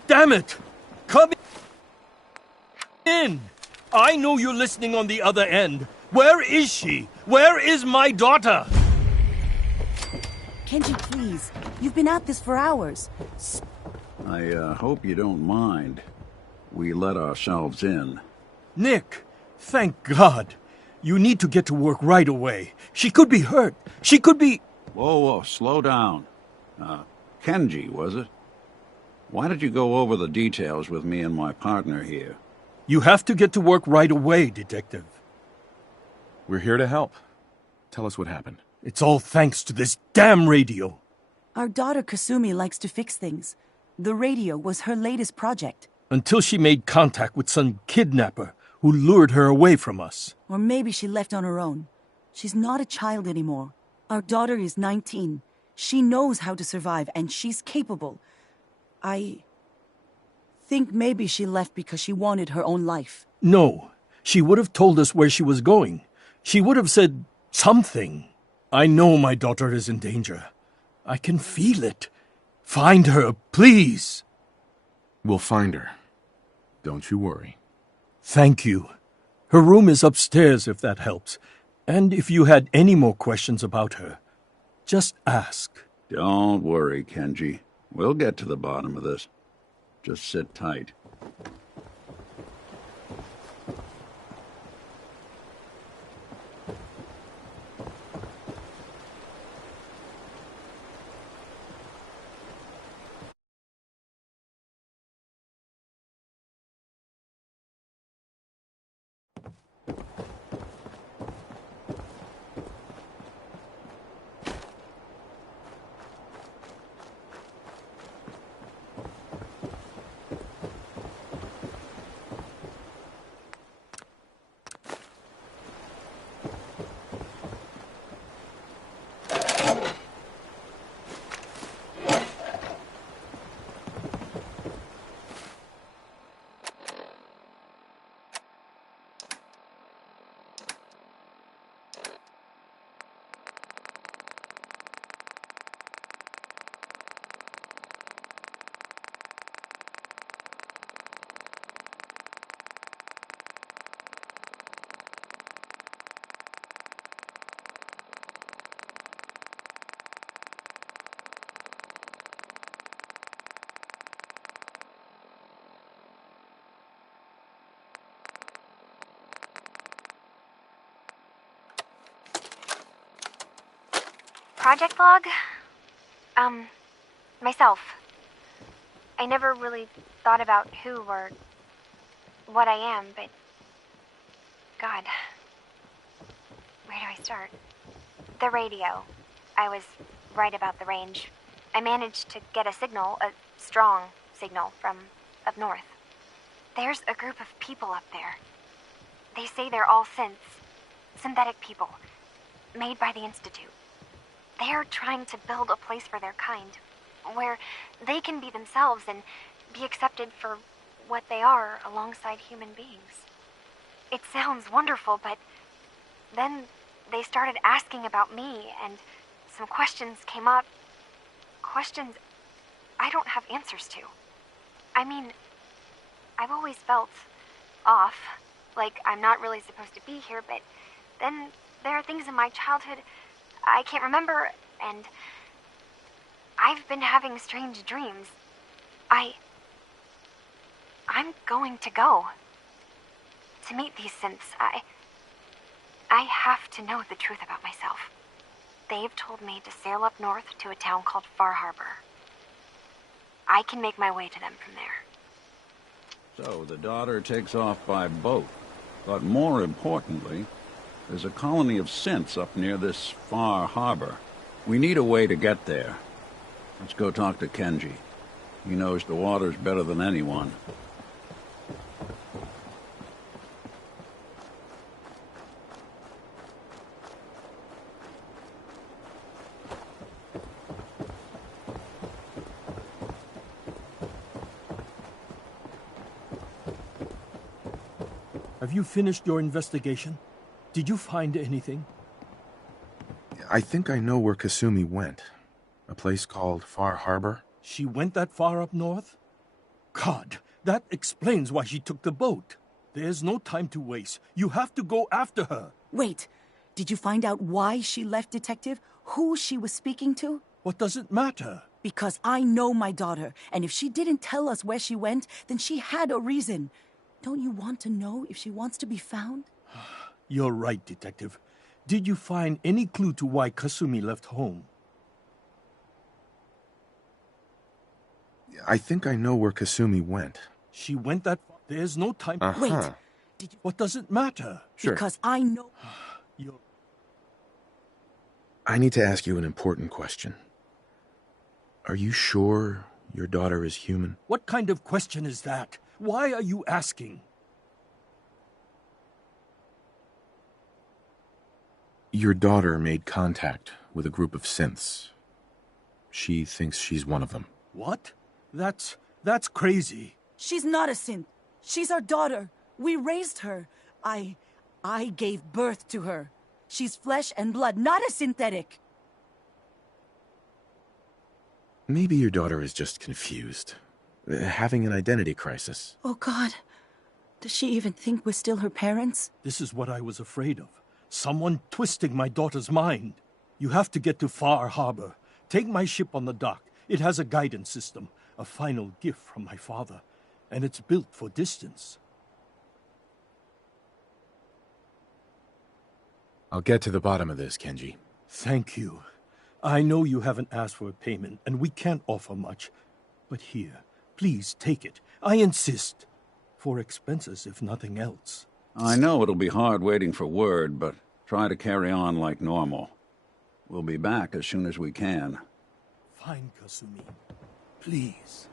Damn it! Come in! I know you're listening on the other end. Where is she? Where is my daughter? Kenji, please. You've been at this for hours. I hope you don't mind. We let ourselves in. Nick, thank God. You need to get to work right away. She could be hurt. She could be... Whoa, slow down. Kenji, was it? Why did you go over the details with me and my partner here? You have to get to work right away, Detective. We're here to help. Tell us what happened. It's all thanks to this damn radio. Our daughter Kasumi likes to fix things. The radio was her latest project. Until she made contact with some kidnapper who lured her away from us. Or maybe she left on her own. She's not a child anymore. Our daughter is 19. She knows how to survive, and she's capable. I think maybe she left because she wanted her own life. No, she would have told us where she was going. She would have said something. I know my daughter is in danger. I can feel it. Find her, please. We'll find her. Don't you worry. Thank you. Her room is upstairs, if that helps. And if you had any more questions about her, just ask. Don't worry, Kenji. We'll get to the bottom of this. Just sit tight. Project log? Myself. I never really thought about who or what I am, but... God. Where do I start? The radio. I was right about the range. I managed to get a signal, a strong signal, from up north. There's a group of people up there. They say they're all synths. Synthetic people. Made by the Institute. They're trying to build a place for their kind, where they can be themselves and be accepted for what they are alongside human beings. It sounds wonderful, but then they started asking about me, and some questions came up. Questions I don't have answers to. I mean, I've always felt off, like I'm not really supposed to be here, but then there are things in my childhood I can't remember, and I've been having strange dreams. I'm going to go. To meet these synths, I have to know the truth about myself. They've told me to sail up north to a town called Far Harbor. I can make my way to them from there. So the daughter takes off by boat. But more importantly, there's a colony of synths up near this Far Harbor. We need a way to get there. Let's go talk to Kenji. He knows the waters better than anyone. Have you finished your investigation? Did you find anything? I think I know where Kasumi went. A place called Far Harbor. She went that far up north? God, that explains why she took the boat. There's no time to waste. You have to go after her. Wait, did you find out why she left, Detective? Who she was speaking to? What does it matter? Because I know my daughter, and if she didn't tell us where she went, then she had a reason. Don't you want to know if she wants to be found? You're right, Detective. Did you find any clue to why Kasumi left home? I think I know where Kasumi went. She went that far. There's no time. Wait. What does it matter? Sure. Because I know... I need to ask you an important question. Are you sure your daughter is human? What kind of question is that? Why are you asking? Your daughter made contact with a group of synths. She thinks she's one of them. What? That's crazy. She's not a synth. She's our daughter. We raised her. I gave birth to her. She's flesh and blood, not a synthetic. Maybe your daughter is just confused. Having an identity crisis. Oh, God. Does she even think we're still her parents? This is what I was afraid of. Someone twisting my daughter's mind. You have to get to Far Harbor. Take my ship on the dock. It has a guidance system, a final gift from my father, and it's built for distance. I'll get to the bottom of this, Kenji. Thank you. I know you haven't asked for a payment, and we can't offer much. But here, please take it. I insist. For expenses, if nothing else. I know it'll be hard waiting for word, but try to carry on like normal. We'll be back as soon as we can. Fine, Kasumi. Please.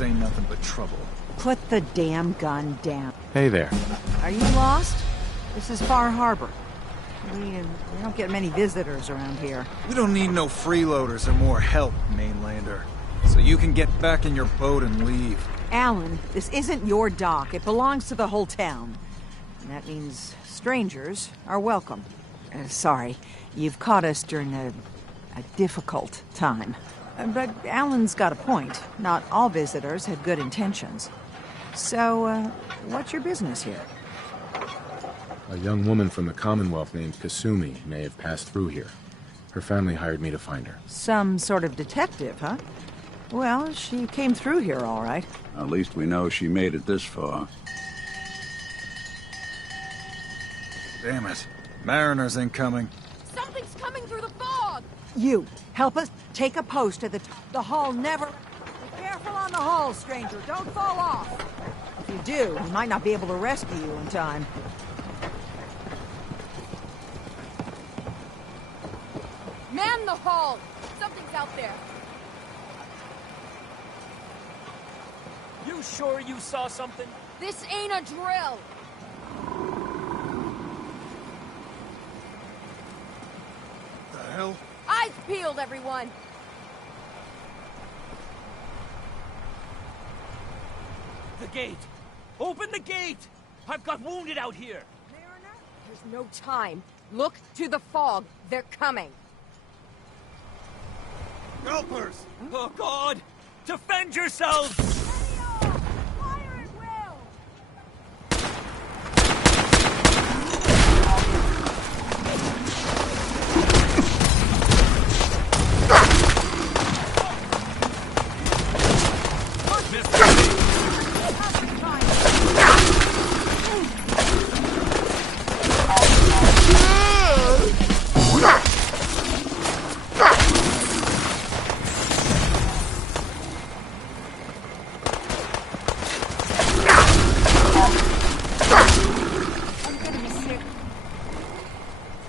Ain't nothing but trouble. Put the damn gun down. Hey there. Are you lost? This is Far Harbor. We don't get many visitors around here. We don't need no freeloaders or more help, mainlander. So you can get back in your boat and leave. Alan, this isn't your dock. It belongs to the whole town. And that means strangers are welcome. Sorry, you've caught us during a difficult time. But Alan's got a point. Not all visitors had good intentions. So, what's your business here? A young woman from the Commonwealth named Kasumi may have passed through here. Her family hired me to find her. Some sort of detective, huh? Well, she came through here all right. At least we know she made it this far. Damn it. Mariners incoming. Something's coming through the fog! You, help us take a post at the hull never... Be careful on the hull, stranger. Don't fall off. If you do, we might not be able to rescue you in time. fog! Something's out there! You sure you saw something? This ain't a drill! The hell? Eyes peeled, everyone! The gate! Open the gate! I've got wounded out here! Mariner? There's no time. Look to the fog. They're coming. Helpers! Oh, God! Defend yourselves!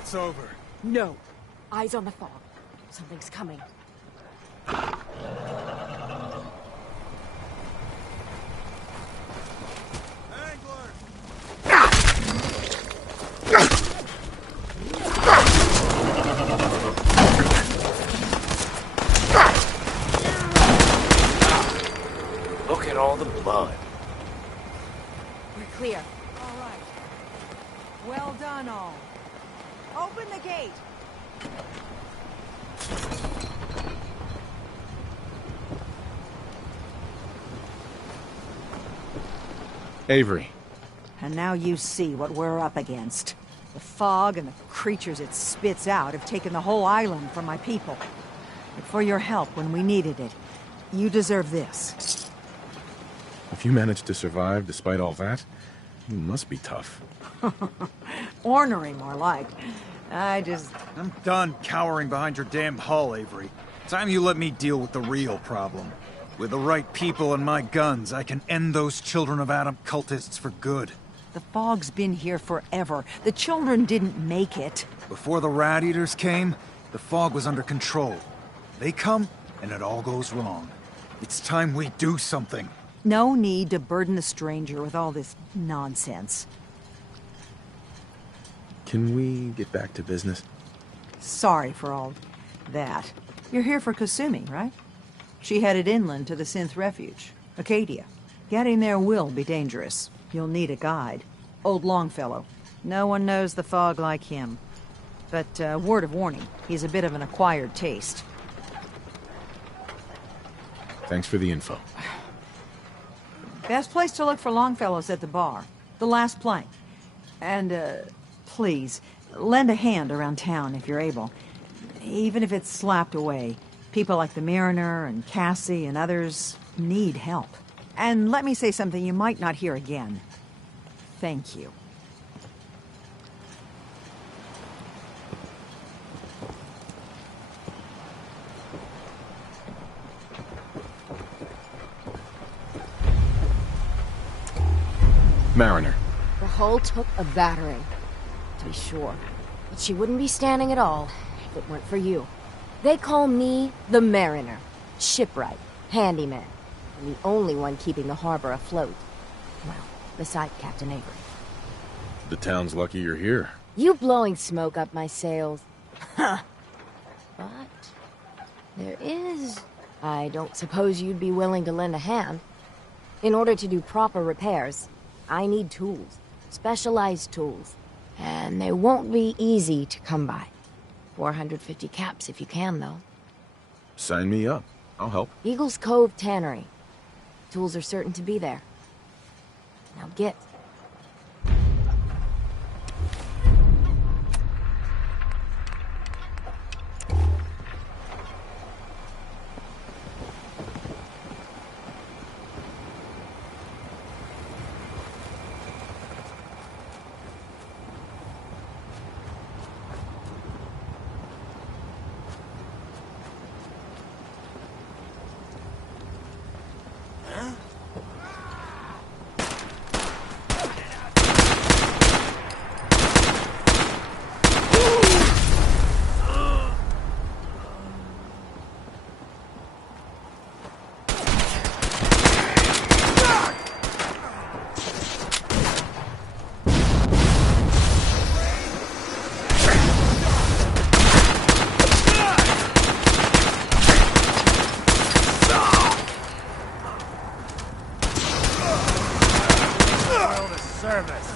It's over. No. Eyes on the fog. Something's coming. Look at all the blood. We're clear. All right. Well done, all. Open the gate. Avery. And now you see what we're up against. The fog and the creatures it spits out have taken the whole island from my people. But for your help when we needed it, you deserve this. If you managed to survive despite all that, you must be tough. Ornery, more like. I'm done cowering behind your damn hull, Avery. Time you let me deal with the real problem. With the right people and my guns, I can end those Children of Adam cultists for good. The fog's been here forever. The children didn't make it. Before the Rat Eaters came, the fog was under control. They come, and it all goes wrong. It's time we do something. No need to burden the stranger with all this nonsense. Can we get back to business? Sorry for all that. You're here for Kasumi, right? She headed inland to the Synth Refuge, Acadia. Getting there will be dangerous. You'll need a guide. Old Longfellow. No one knows the fog like him. But word of warning, he's a bit of an acquired taste. Thanks for the info. Best place to look for Longfellow's at the bar. The last plank. And, please, lend a hand around town if you're able. Even if it's slapped away. People like the Mariner and Cassie and others need help. And let me say something you might not hear again. Thank you. Mariner. The hull took a battering, to be sure. But she wouldn't be standing at all if it weren't for you. They call me the Mariner. Shipwright, handyman, and the only one keeping the harbor afloat. Well, beside Captain Avery. The town's lucky you're here. You blowing smoke up my sails. Huh. But there is... I don't suppose you'd be willing to lend a hand. In order to do proper repairs, I need tools. Specialized tools. And they won't be easy to come by. 450 caps if you can, though. Sign me up. I'll help. Eagle's Cove Tannery. Tools are certain to be there. Now get. service.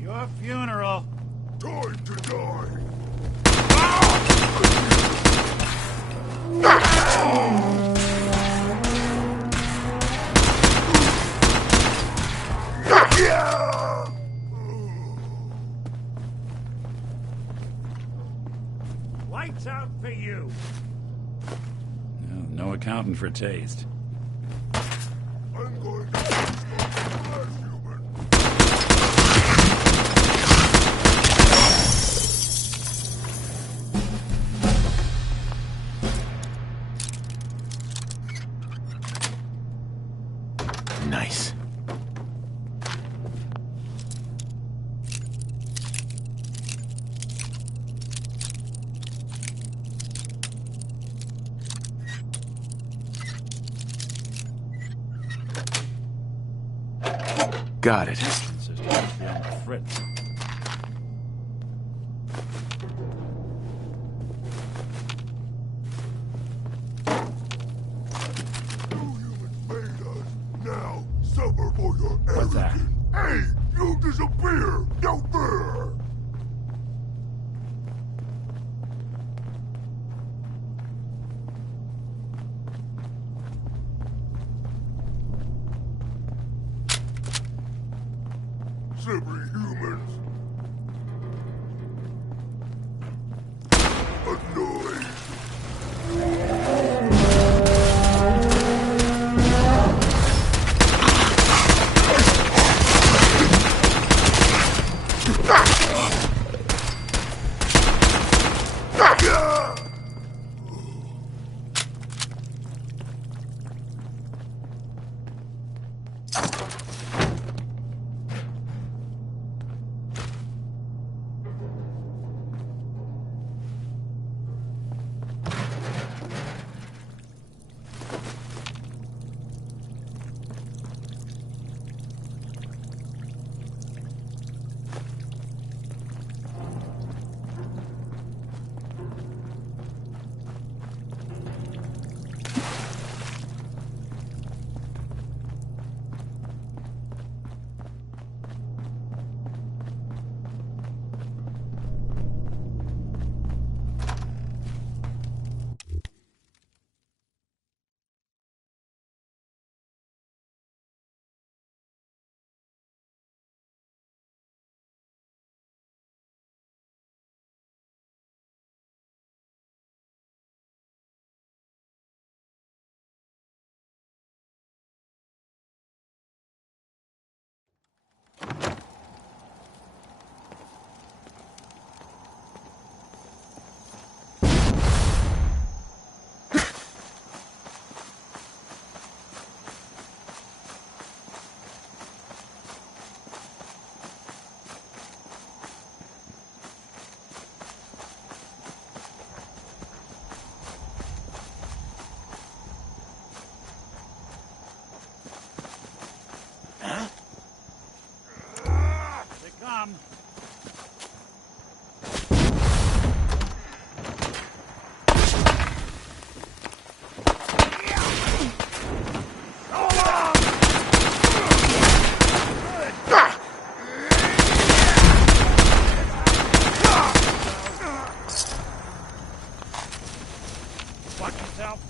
Your funeral. Time to die. Lights out for you. No accounting for taste. I'm going to last human. Nice. Got it. Now, suffer for your What's that? Hey, you disappear down there. Slippery humans. Annoyed. freedom! Watch yourself.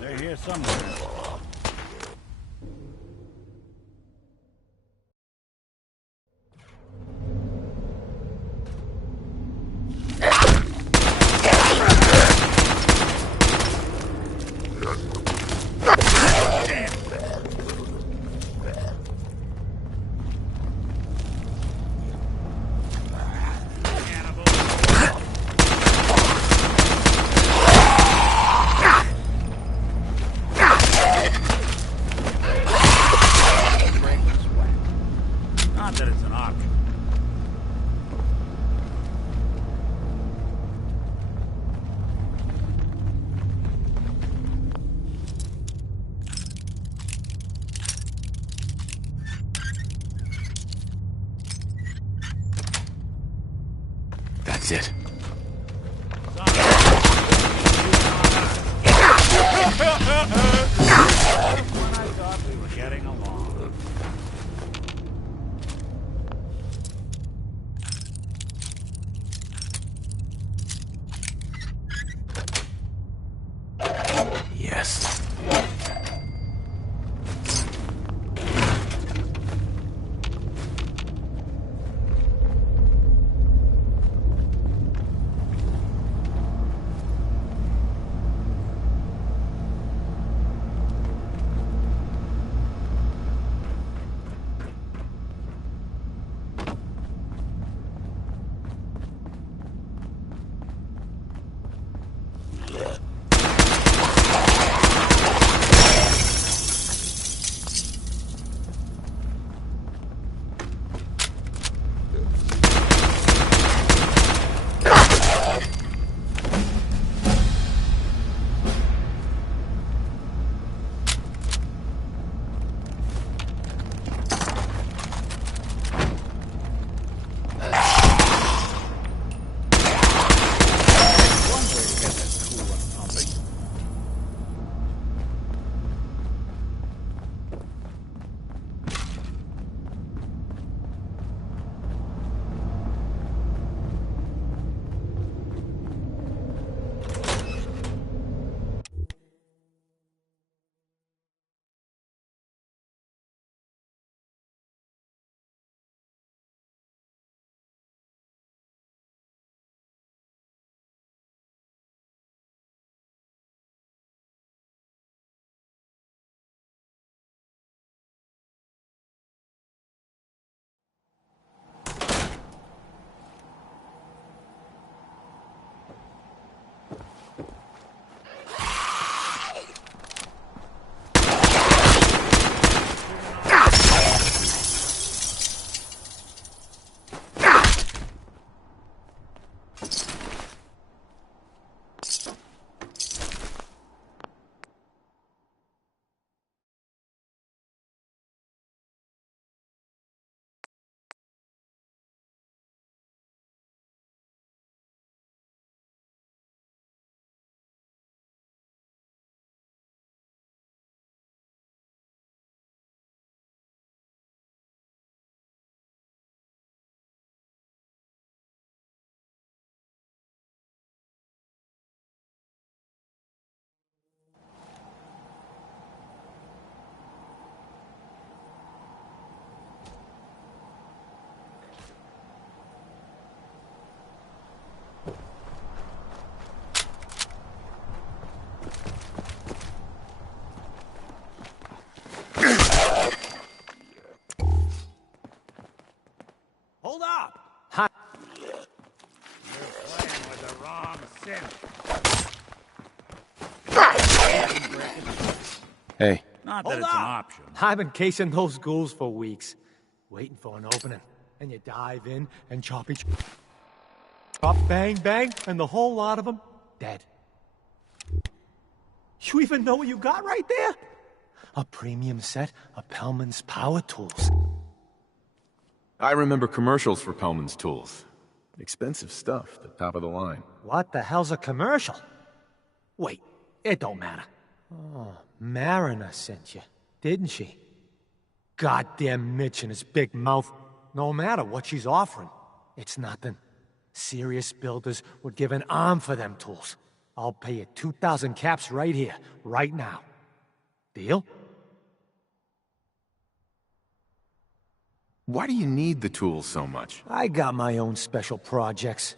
They're here somewhere. Not that it's an option. That's it. When I thought we were getting along. Yes. Wrong synth. Hey. Not that it's an option. I've been casing those ghouls for weeks, waiting for an opening. And you dive in and chop each... Chop, bang, bang, and the whole lot of them dead. You even know what you got right there? A premium set of Pellman's power tools. I remember commercials for Pellman's tools. Expensive stuff, the top of the line. What the hell's a commercial? Wait, it don't matter. Oh, Mariner sent you, didn't she? Goddamn Mitch and his big mouth. No matter what she's offering, it's nothing. Serious builders would give an arm for them tools. I'll pay you 2,000 caps right here, right now. Deal? Why do you need the tools so much? I got my own special projects.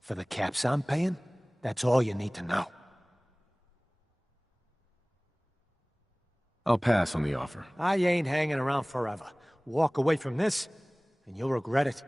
For the caps I'm paying, that's all you need to know. I'll pass on the offer. I ain't hanging around forever. Walk away from this, and you'll regret it.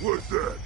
What's that?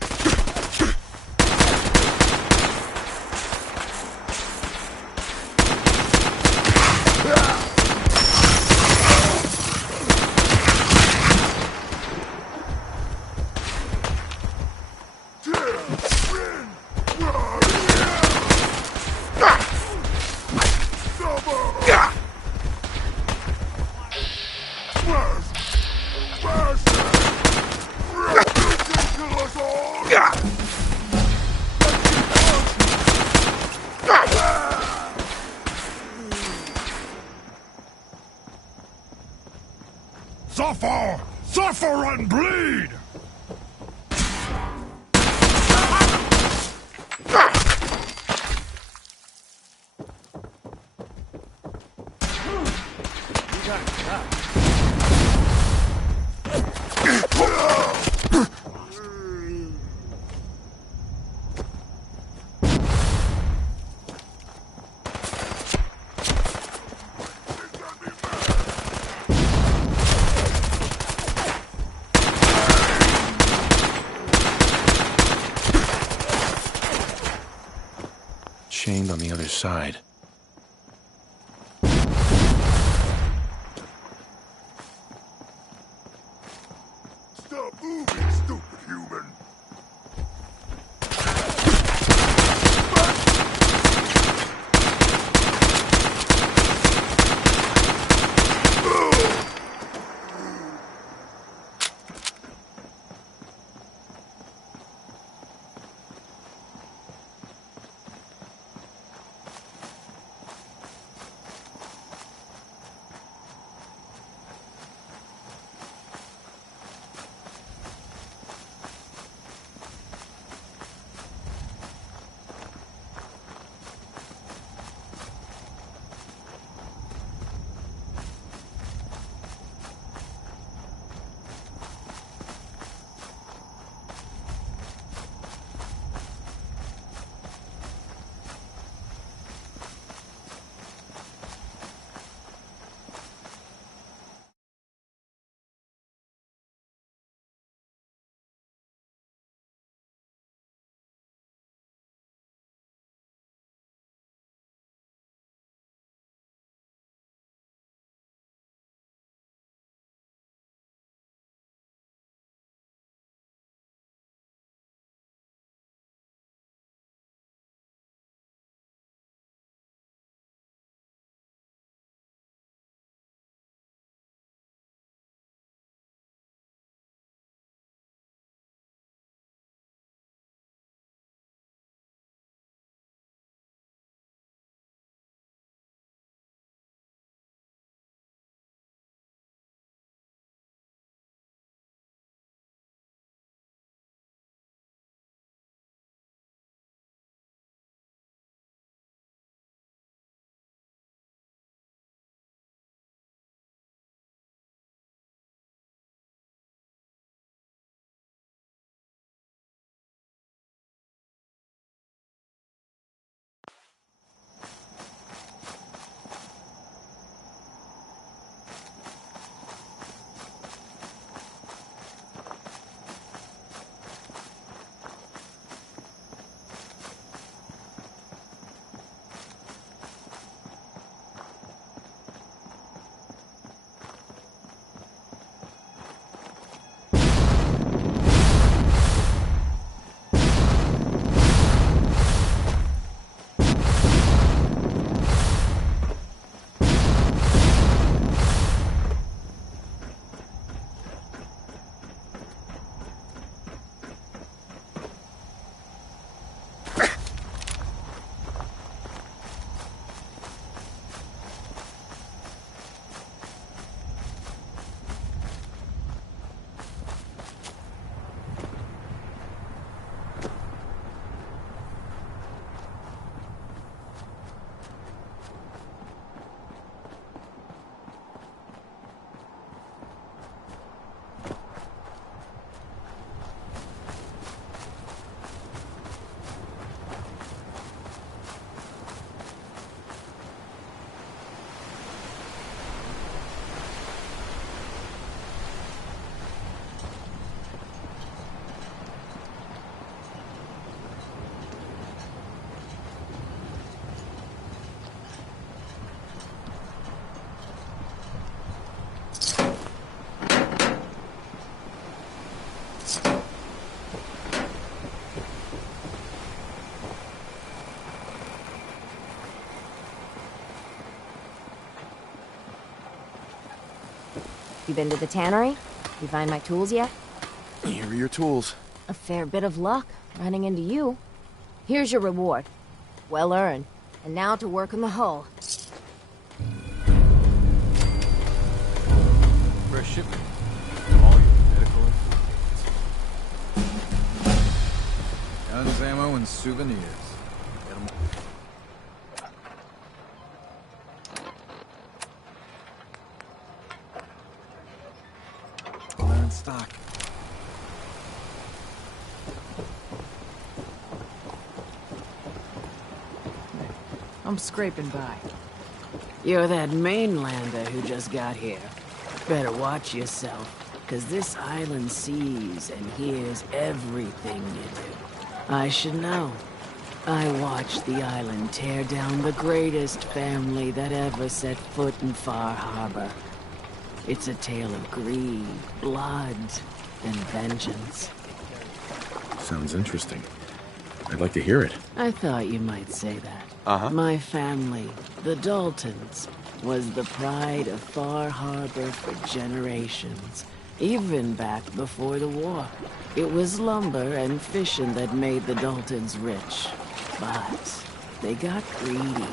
Suffer! Suffer and bleed! Chained on the other side. Stop moving, stupid human! You been to the tannery? You find my tools yet? Here are your tools. A fair bit of luck running into you. Here's your reward. Well earned. And now to work on the hull. Fresh shipment. All your medical equipment. Guns, ammo, and souvenirs. Get 'em. Well, they're in stock. I'm scraping by. You're that mainlander who just got here. Better watch yourself, because this island sees and hears everything you do. I should know. I watched the island tear down the greatest family that ever set foot in Far Harbor. It's a tale of greed, blood, and vengeance. Sounds interesting. I'd like to hear it. I thought you might say that. Uh-huh. My family, the Daltons, was the pride of Far Harbor for generations, even back before the war. It was lumber and fishing that made the Daltons rich. But they got greedy,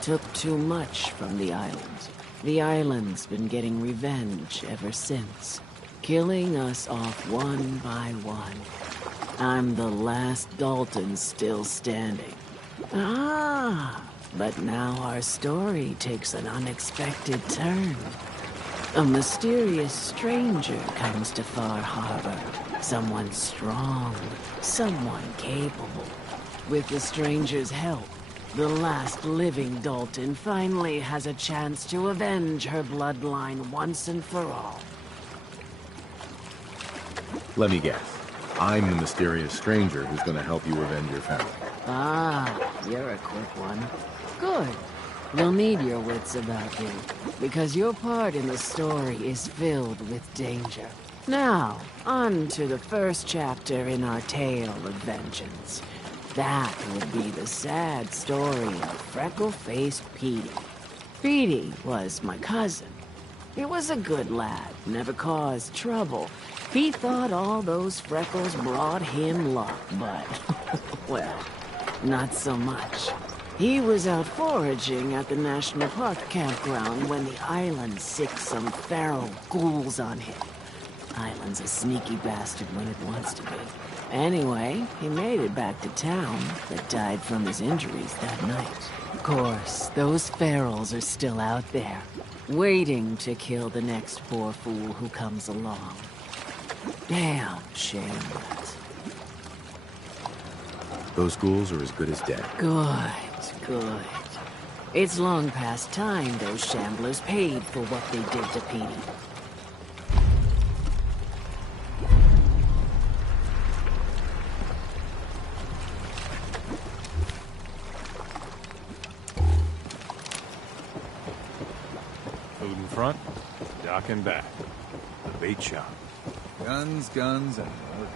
took too much from the island. The island's been getting revenge ever since, killing us off one by one. I'm the last Dalton still standing. Ah, but now our story takes an unexpected turn. A mysterious stranger comes to Far Harbor. Someone strong, someone capable. With the stranger's help, the last living Dalton finally has a chance to avenge her bloodline once and for all. Let me guess. I'm the mysterious stranger who's going to help you avenge your family. Ah, you're a quick one. Good. We'll need your wits about you, because your part in the story is filled with danger. Now, on to the first chapter in our tale of vengeance. That would be the sad story of freckle-faced Petey. Petey was my cousin. He was a good lad, never caused trouble. He thought all those freckles brought him luck, but, well, not so much. He was out foraging at the National Park campground when the island sicked some feral ghouls on him. Island's a sneaky bastard when it wants to be. Anyway, he made it back to town, but died from his injuries that night. Of course, those ferals are still out there, waiting to kill the next poor fool who comes along. Damn shame that. Those ghouls are as good as dead. Good, good. It's long past time those shamblers paid for what they did to Petey. Food in front, dock in back. The bait shop. Guns, guns, and more guns.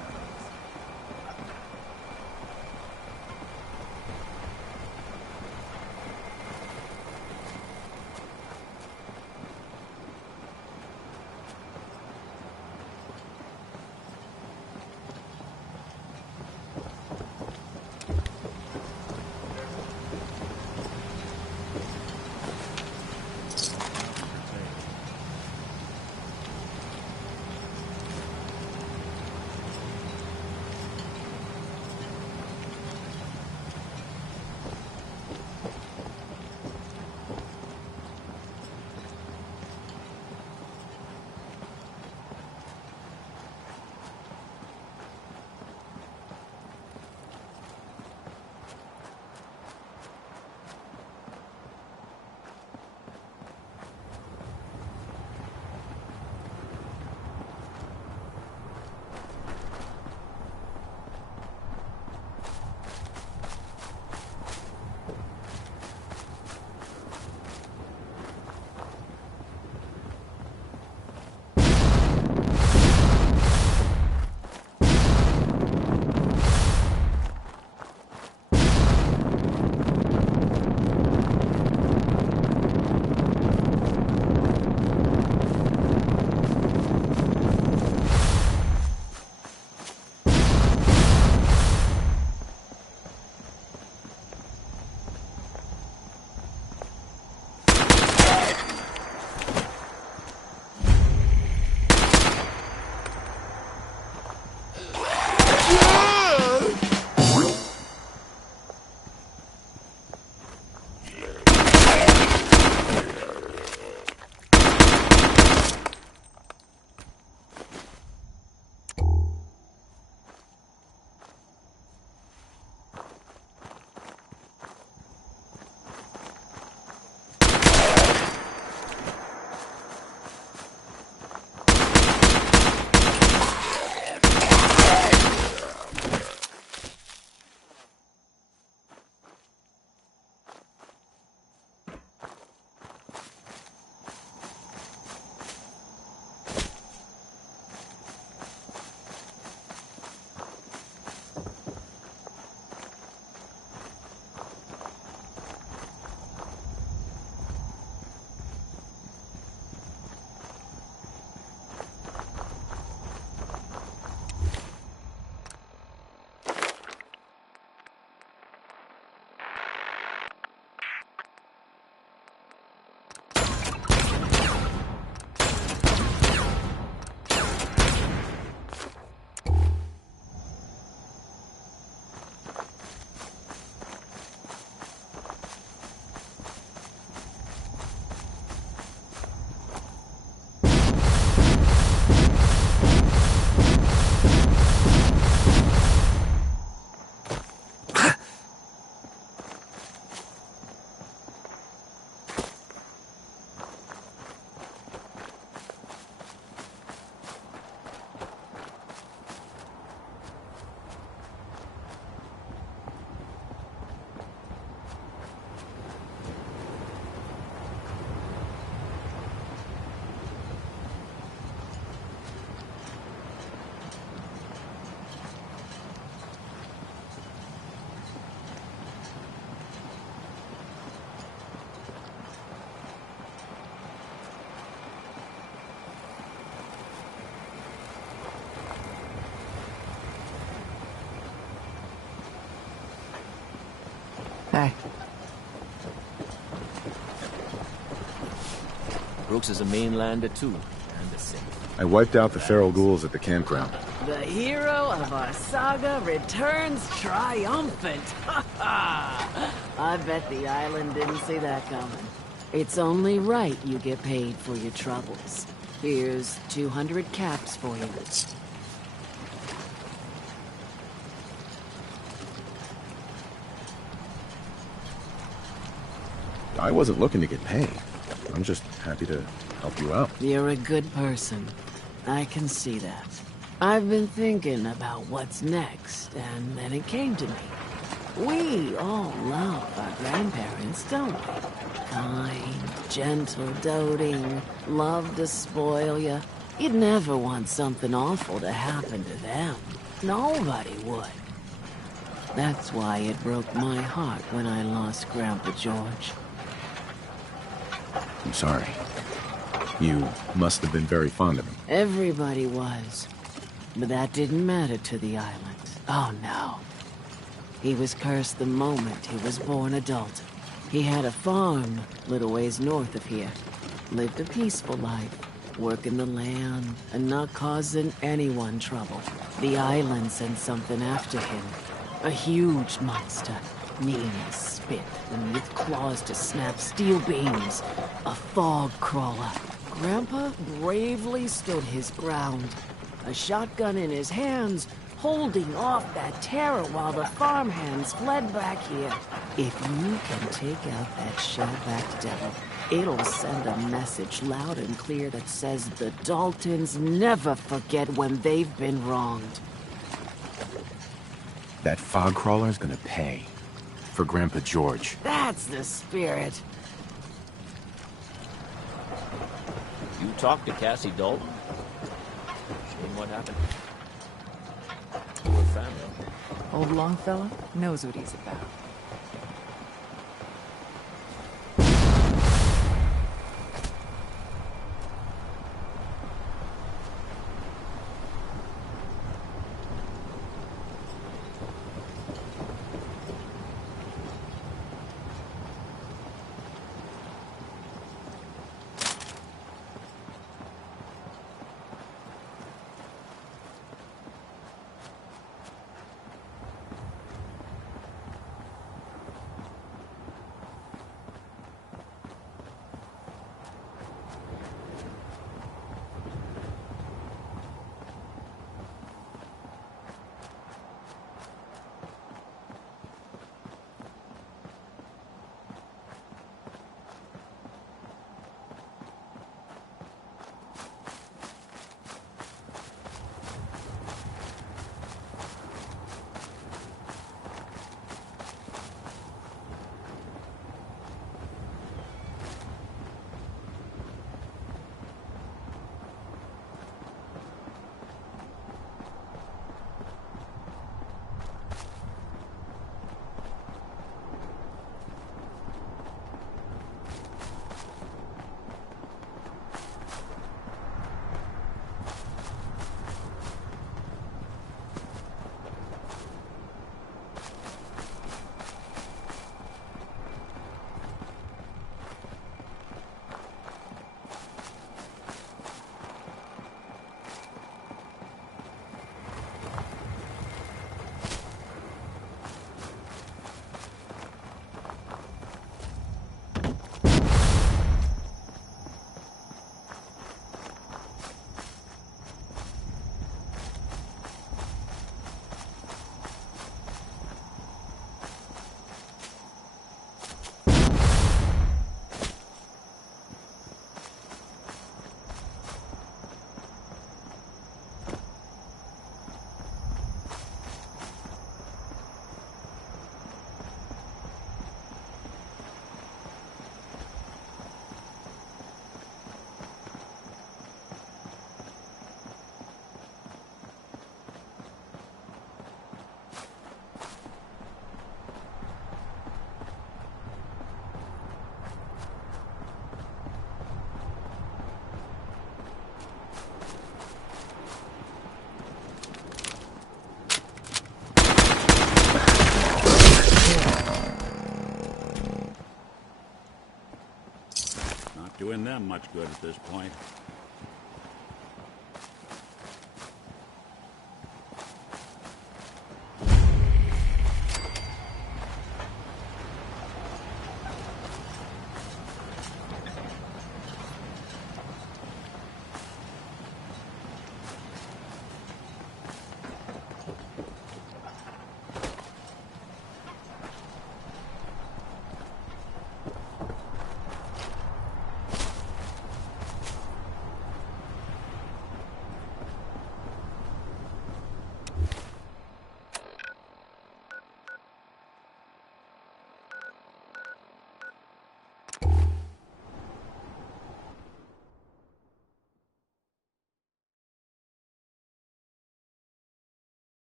Brooks is a mainlander too, and the same. I wiped out the feral ghouls at the campground. The hero of our saga returns triumphant. Ha ha! I bet the island didn't see that coming. It's only right you get paid for your troubles. Here's 200 caps for you. I wasn't looking to get paid. I'm just happy to help you out. You're a good person. I can see that. I've been thinking about what's next, and then it came to me. We all love our grandparents, don't we? Kind, gentle, doting, love to spoil you. You'd never want something awful to happen to them. Nobody would. That's why it broke my heart when I lost Grandpa George. I'm sorry. You must have been very fond of him. Everybody was. But that didn't matter to the island. Oh, no. He was cursed the moment he was born adult. He had a farm little ways north of here. Lived a peaceful life, working the land and not causing anyone trouble. The island sent something after him. A huge monster, mean as spit and with claws to snap steel beams. A fog crawler. Grandpa bravely stood his ground. A shotgun in his hands, holding off that terror while the farmhands fled back here. If you can take out that shell-backed devil, it'll send a message loud and clear that says the Daltons never forget when they've been wronged. That fog crawler's gonna pay. For Grandpa George. That's the spirit. You talked to Cassie Dalton? And what happened? Poor family. Old Longfellow knows what he's about. them much good at this point.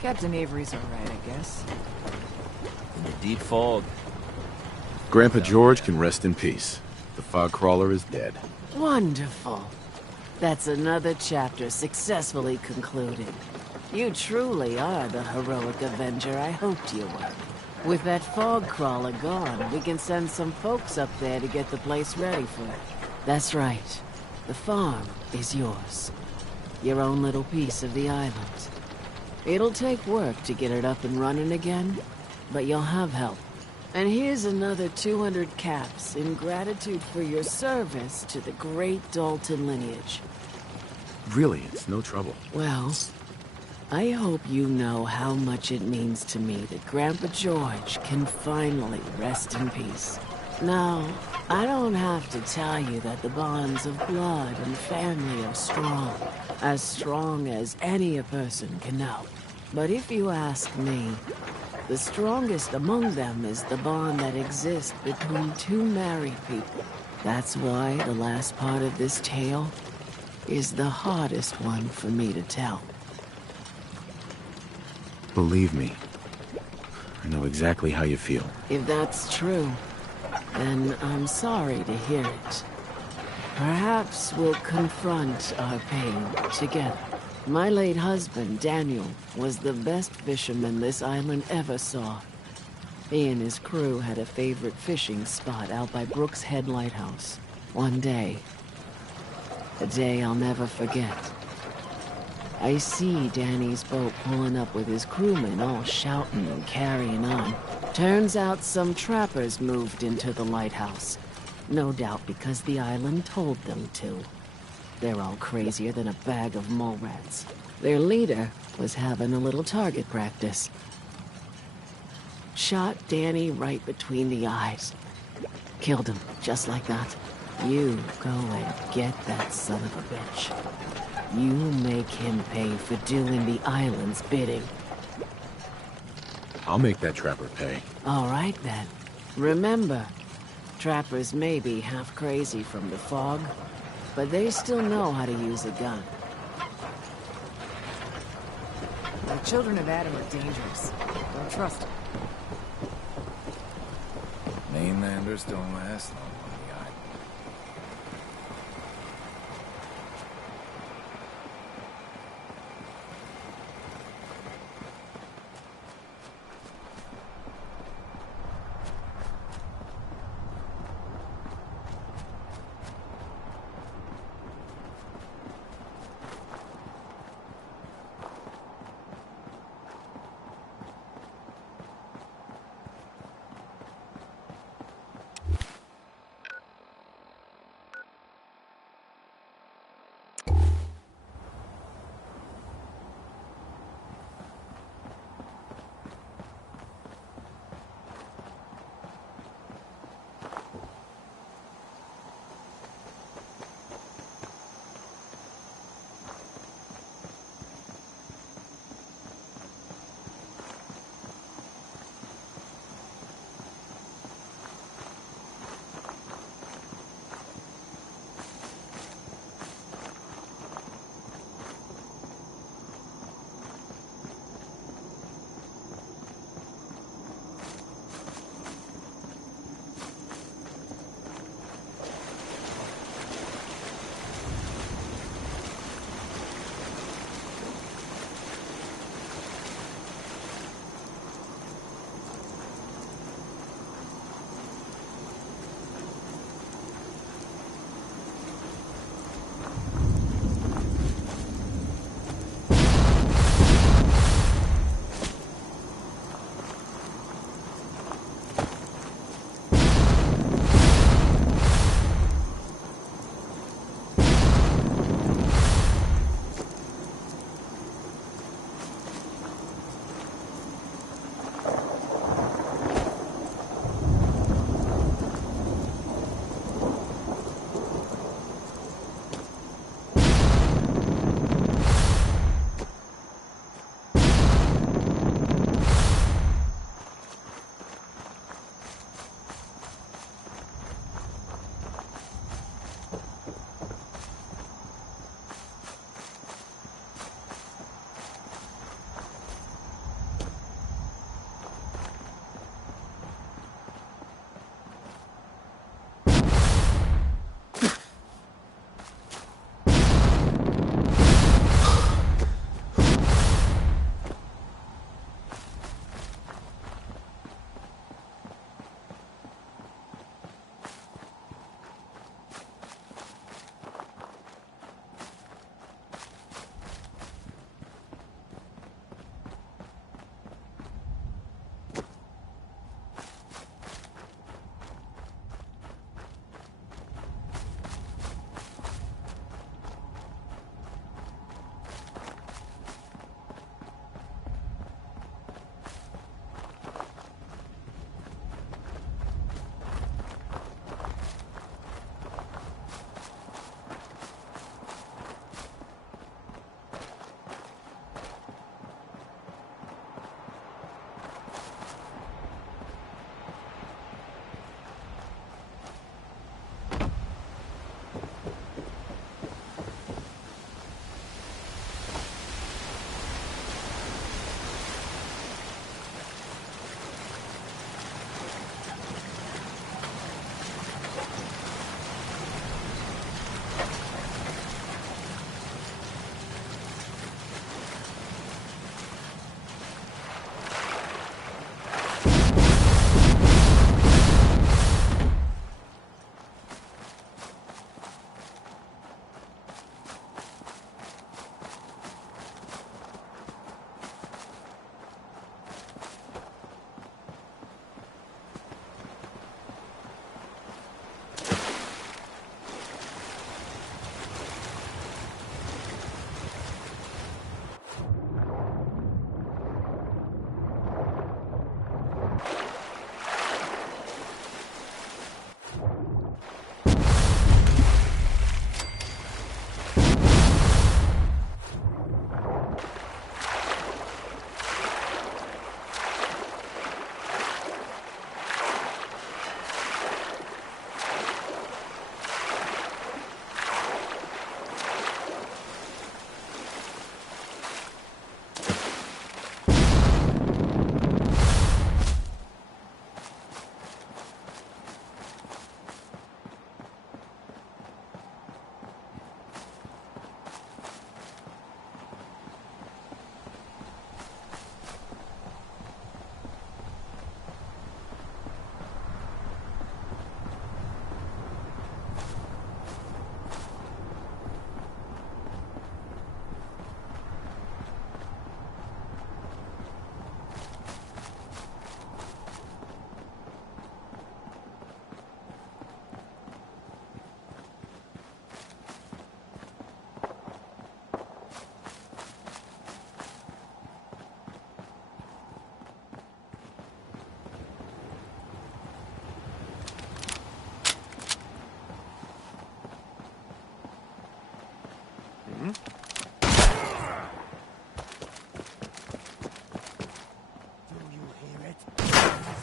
Captain Avery's alright, I guess. In the deep fog. Grandpa George can rest in peace. The fog crawler is dead. Wonderful. That's another chapter successfully concluded. You truly are the heroic Avenger I hoped you were. With that fog crawler gone, we can send some folks up there to get the place ready for it. That's right. The farm is yours. Your own little piece of the island. It'll take work to get it up and running again, but you'll have help. And here's another 200 caps in gratitude for your service to the great Dalton lineage. Really, it's no trouble. Well, I hope you know how much it means to me that Grandpa George can finally rest in peace. Now, I don't have to tell you that the bonds of blood and family are strong as any a person can know. But if you ask me, the strongest among them is the bond that exists between two married people. That's why the last part of this tale is the hardest one for me to tell. Believe me, I know exactly how you feel. If that's true, then I'm sorry to hear it. Perhaps we'll confront our pain together. My late husband, Daniel, was the best fisherman this island ever saw. He and his crew had a favorite fishing spot out by Brooks Head Lighthouse. One day, a day I'll never forget, I see Danny's boat pulling up with his crewmen all shouting and carrying on. Turns out some trappers moved into the lighthouse. No doubt because the island told them to. They're all crazier than a bag of mole rats. Their leader was having a little target practice. Shot Danny right between the eyes. Killed him, just like that. You go and get that son of a bitch. You make him pay for doing the island's bidding. I'll make that trapper pay. All right, then. Remember, trappers may be half crazy from the fog, but they still know how to use a gun. The children of Adam are dangerous. Don't trust them. Mainlanders don't last long on the island.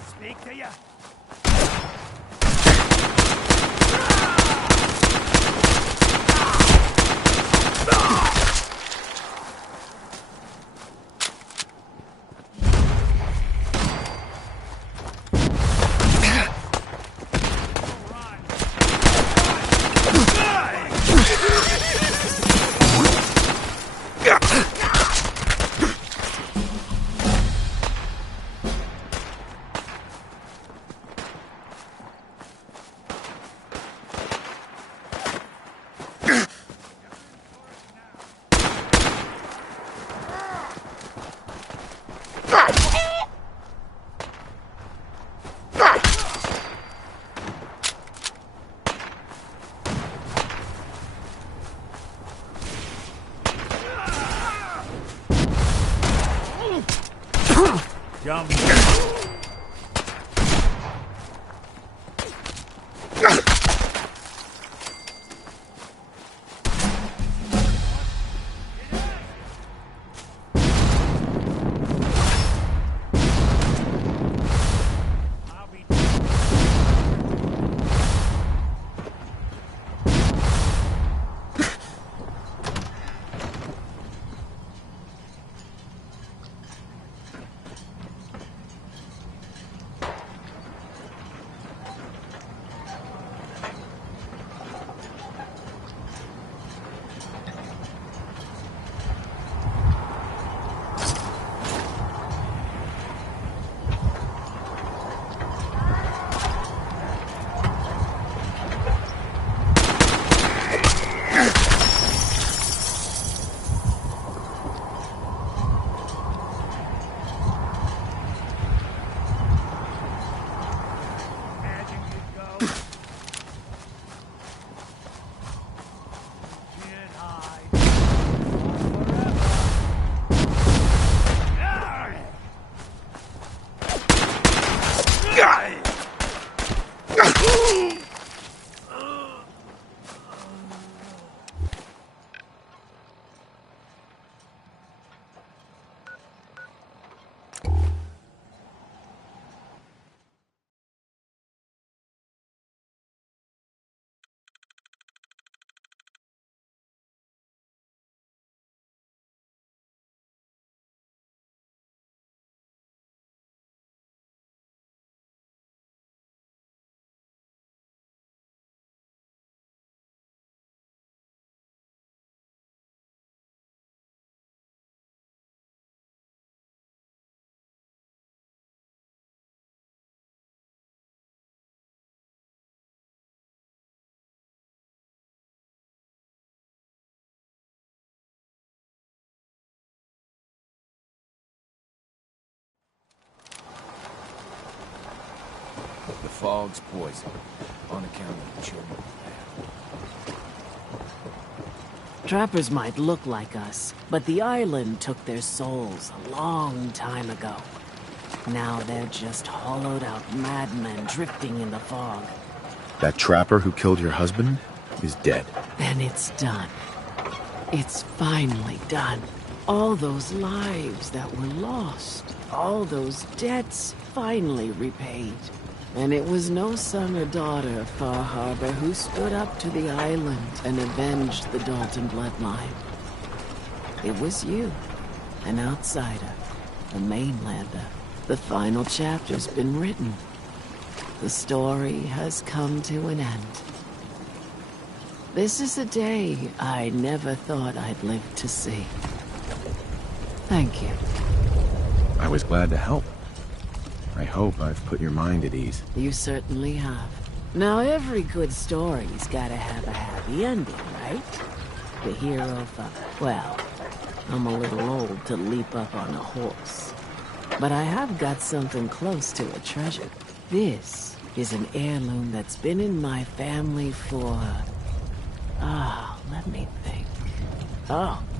Speak to you. Jump. The fog's poison, on account of the children. Trappers might look like us, but the island took their souls a long time ago. Now they're just hollowed-out madmen drifting in the fog. That trapper who killed your husband is dead. And it's done. It's finally done. All those lives that were lost, all those debts finally repaid. And it was no son or daughter of Far Harbor who stood up to the island and avenged the Dalton bloodline. It was you, an outsider, a mainlander. The final chapter's been written. The story has come to an end. This is a day I never thought I'd live to see. Thank you. I was glad to help. I hope I've put your mind at ease. You certainly have. Now, every good story's gotta have a happy ending, right? The hero well, I'm a little old to leap up on a horse. But I have got something close to a treasure. This is an heirloom that's been in my family for... let me think.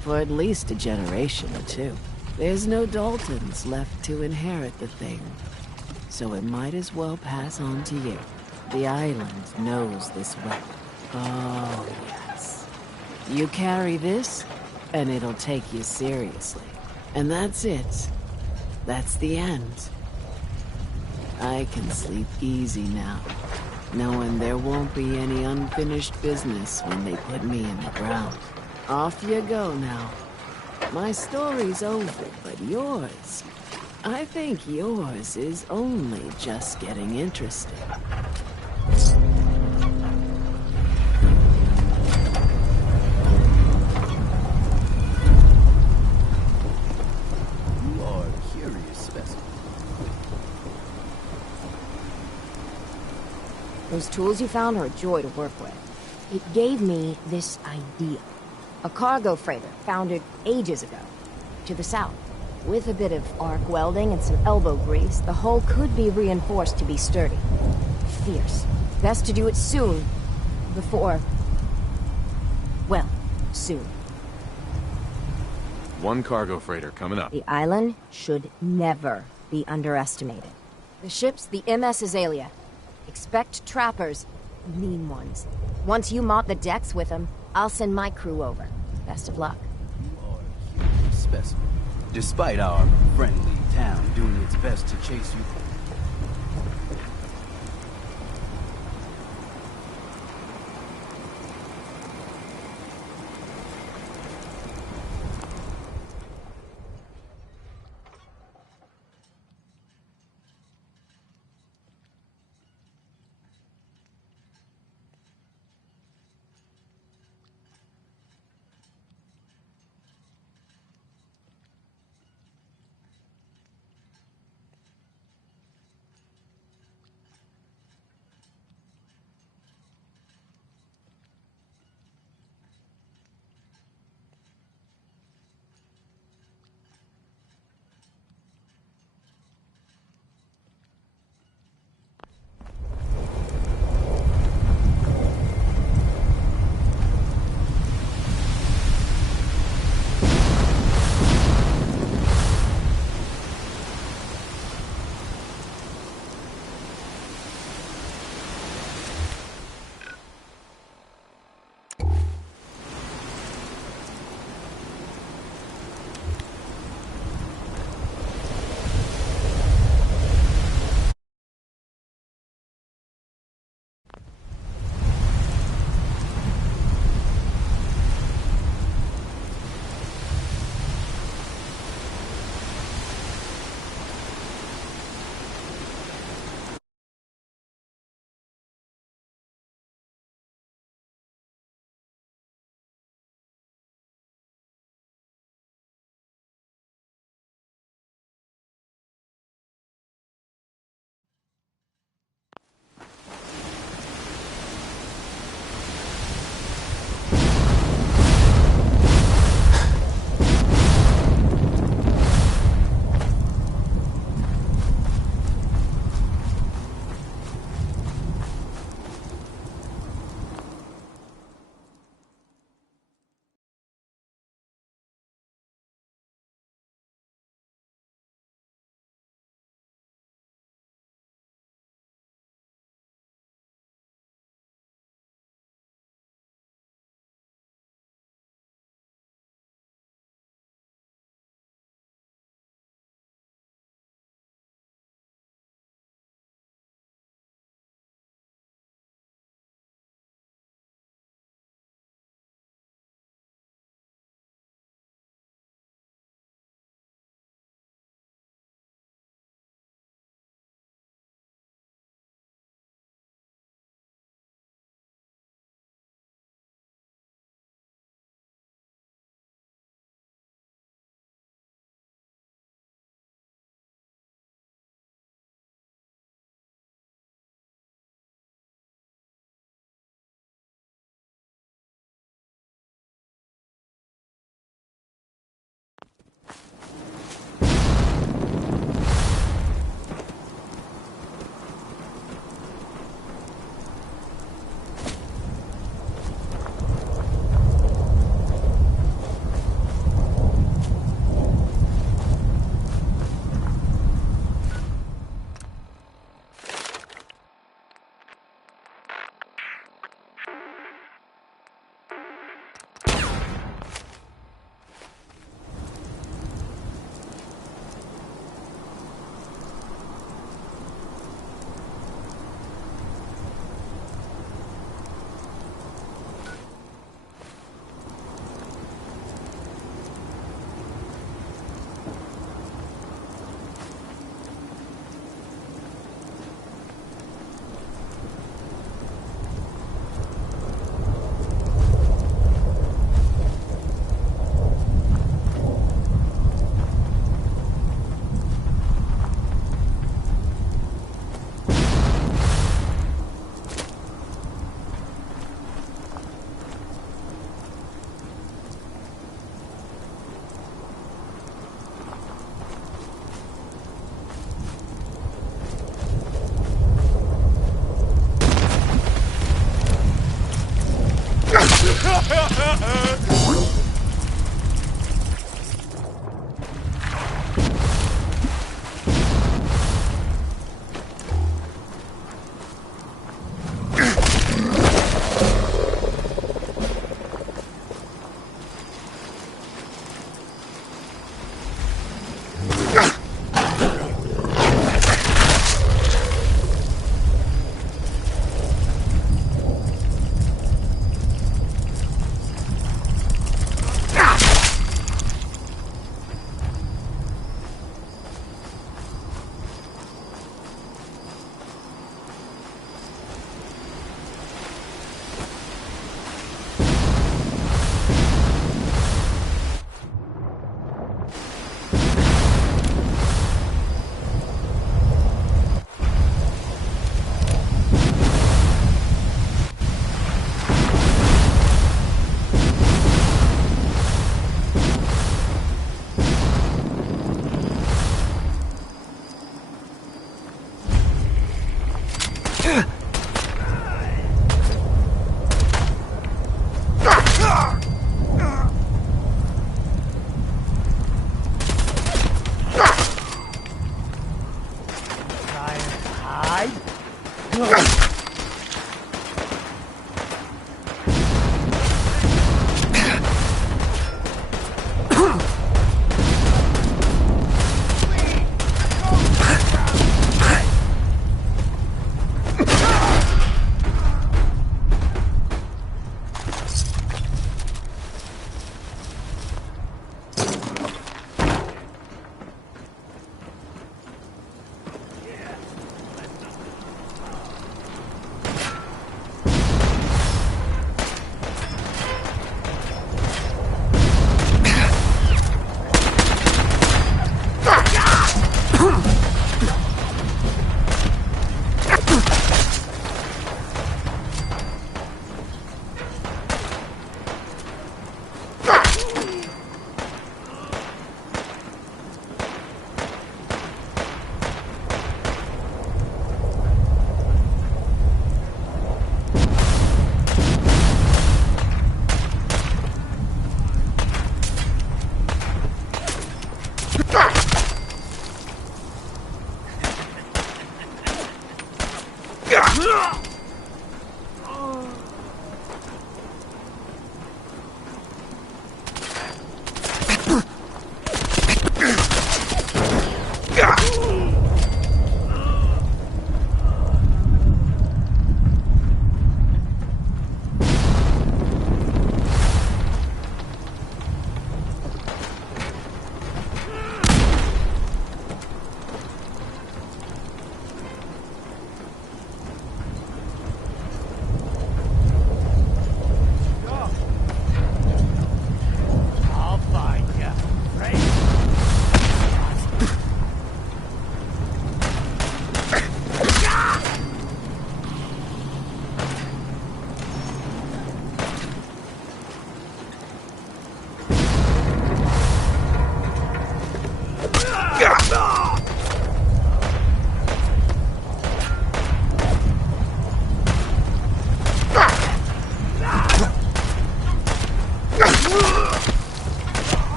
For at least a generation or two. There's no Daltons left to inherit the thing. So it might as well pass on to you. The island knows this weapon. Oh, yes. You carry this, and it'll take you seriously. And that's it. That's the end. I can sleep easy now, knowing there won't be any unfinished business when they put me in the ground. Off you go now. My story's over, but yours... I think yours is only just getting interesting. You are a curious specimen. Those tools you found are a joy to work with. It gave me this idea. A cargo freighter founded ages ago, to the south. With a bit of arc welding and some elbow grease, the hull could be reinforced to be sturdy. Fierce. Best to do it soon. Before... well, soon. One cargo freighter coming up. The island should never be underestimated. The ship's the MS Azalea. Expect trappers. Mean ones. Once you mop the decks with them, I'll send my crew over. Best of luck. You are a curious specimen. Despite our friendly town doing its best to chase you.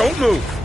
Don't move!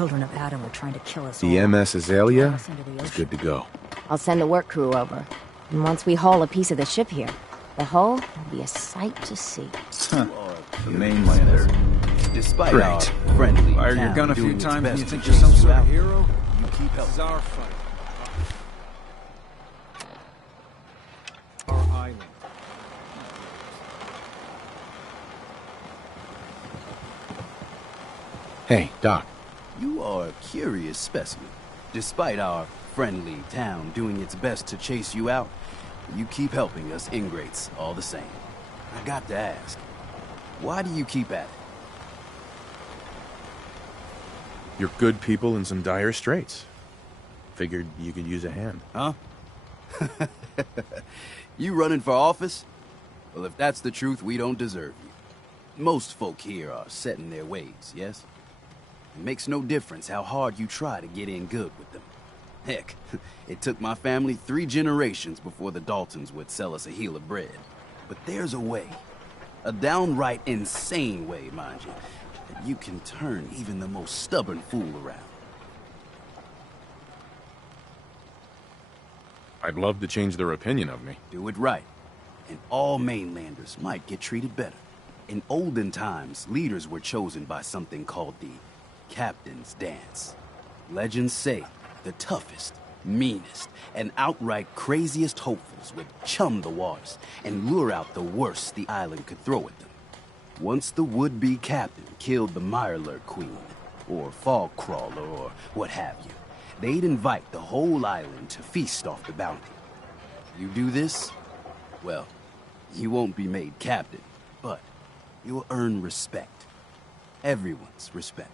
children of Adam are trying to kill us all. The MS Azalea Toss us into the is ocean. good to go. I'll send the work crew over. And once we haul a piece of the ship here, the hull will be a sight to see. The mainlander. Despite Great. our friendly Fired your town gun a few doing its times and best you to think you're chase some you sort out, of hero? you keep This is helping. our fight. Our island. Hey, Doc. You are a curious specimen. Despite our friendly town doing its best to chase you out, you keep helping us ingrates all the same. I got to ask, why do you keep at it? You're good people in some dire straits. Figured you could use a hand. Huh? You running for office? Well, if that's the truth, we don't deserve you. Most folk here are set in their ways, yes? It makes no difference how hard you try to get in good with them. Heck, it took my family 3 generations before the Daltons would sell us a heel of bread. But there's a way. A downright insane way, mind you, that you can turn even the most stubborn fool around. I'd love to change their opinion of me. Do it right, and all mainlanders might get treated better. In olden times, leaders were chosen by something called the Captain's Dance. Legends say the toughest, meanest, and outright craziest hopefuls would chum the waters and lure out the worst the island could throw at them. Once the would-be captain killed the Mirelurk Queen, or Fog Crawler, or what have you, they'd invite the whole island to feast off the bounty. You do this, well, you won't be made captain, but you'll earn respect. Everyone's respect.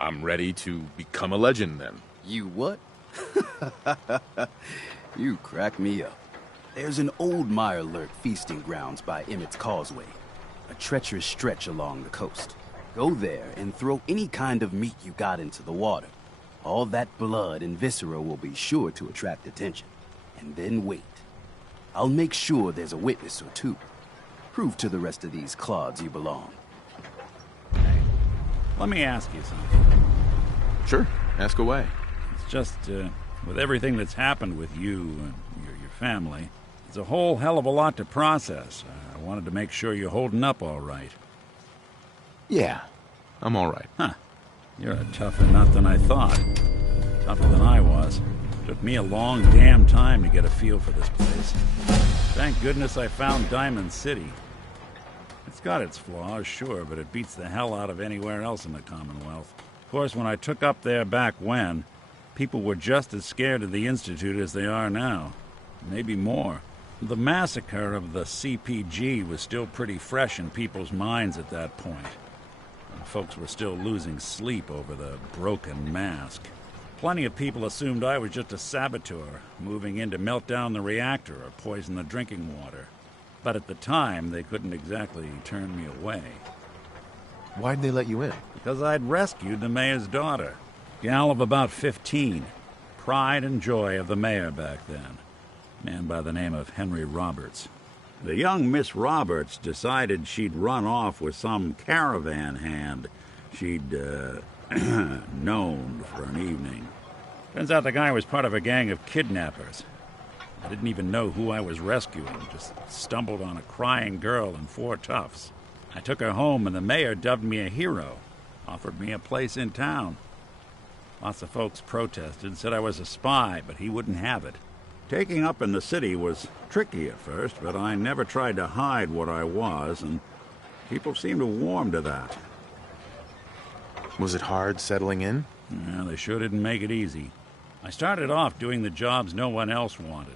I'm ready to become a legend, then. You what? You crack me up. There's an old Mirelurk feasting grounds by Emmett's Causeway, a treacherous stretch along the coast. Go there and throw any kind of meat you got into the water. All that blood and viscera will be sure to attract attention. And then wait. I'll make sure there's a witness or two. Prove to the rest of these clods you belong. Let me ask you something. Sure, ask away. It's just, with everything that's happened with you and your family, it's a whole hell of a lot to process. I wanted to make sure you're holding up all right. Yeah, I'm all right. Huh. You're a tougher nut than I thought. Tougher than I was. Took me a long damn time to get a feel for this place. Thank goodness I found Diamond City. It's got its flaws, sure, but it beats the hell out of anywhere else in the Commonwealth. Of course, when I took up there back when, people were just as scared of the Institute as they are now. Maybe more. The massacre of the CPG was still pretty fresh in people's minds at that point. And folks were still losing sleep over the broken mask. Plenty of people assumed I was just a saboteur, moving in to melt down the reactor or poison the drinking water. But at the time, they couldn't exactly turn me away. Why'd they let you in? Because I'd rescued the mayor's daughter. Gal of about 15. Pride and joy of the mayor back then. Man by the name of Henry Roberts. The young Miss Roberts decided she'd run off with some caravan hand she'd, known for an evening. Turns out the guy was part of a gang of kidnappers. I didn't even know who I was rescuing, just stumbled on a crying girl and 4 toughs. I took her home and the mayor dubbed me a hero, offered me a place in town. Lots of folks protested, said I was a spy, but he wouldn't have it. Taking up in the city was tricky at first, but I never tried to hide what I was, and people seemed to warm to that. Was it hard settling in? Yeah, they sure didn't make it easy. I started off doing the jobs no one else wanted.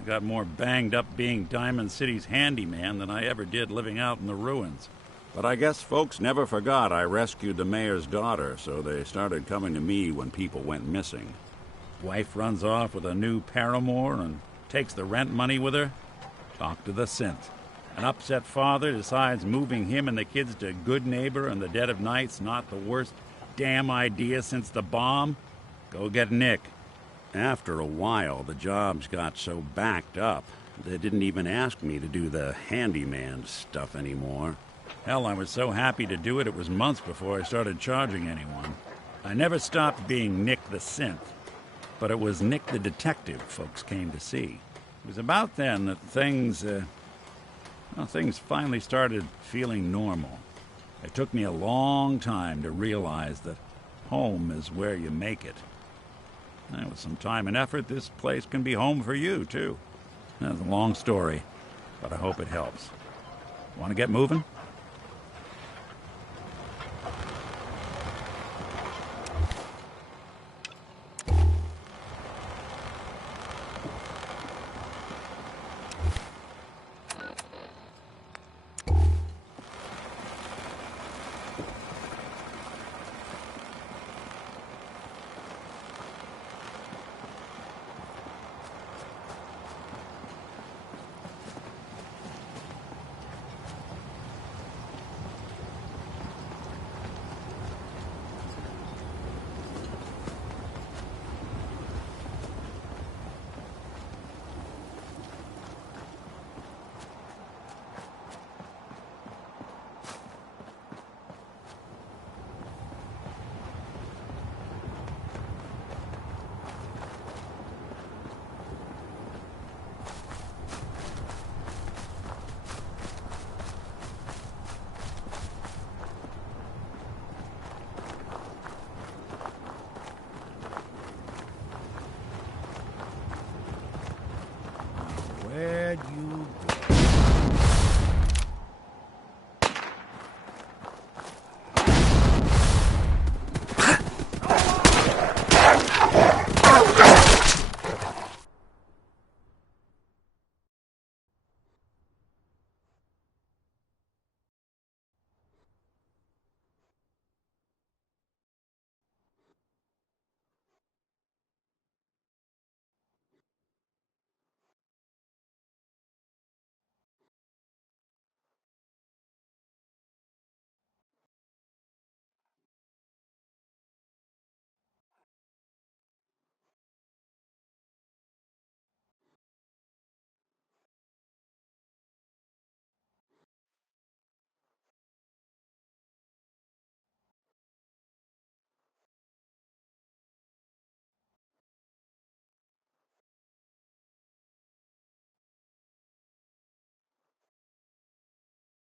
I got more banged up being Diamond City's handyman than I ever did living out in the ruins. But I guess folks never forgot I rescued the mayor's daughter, so they started coming to me when people went missing. Wife runs off with a new paramour and takes the rent money with her. Talk to the synth. An upset father decides moving him and the kids to Good Neighbor in the dead of night's not the worst damn idea since the bomb. Go get Nick. After a while, the jobs got so backed up, they didn't even ask me to do the handyman stuff anymore. Hell, I was so happy to do it, it was months before I started charging anyone. I never stopped being Nick the Synth, but it was Nick the Detective folks came to see. It was about then that things finally started feeling normal. It took me a long time to realize that home is where you make it. And with some time and effort, this place can be home for you, too. That's a long story, but I hope it helps. Want to get moving? Where'd you go?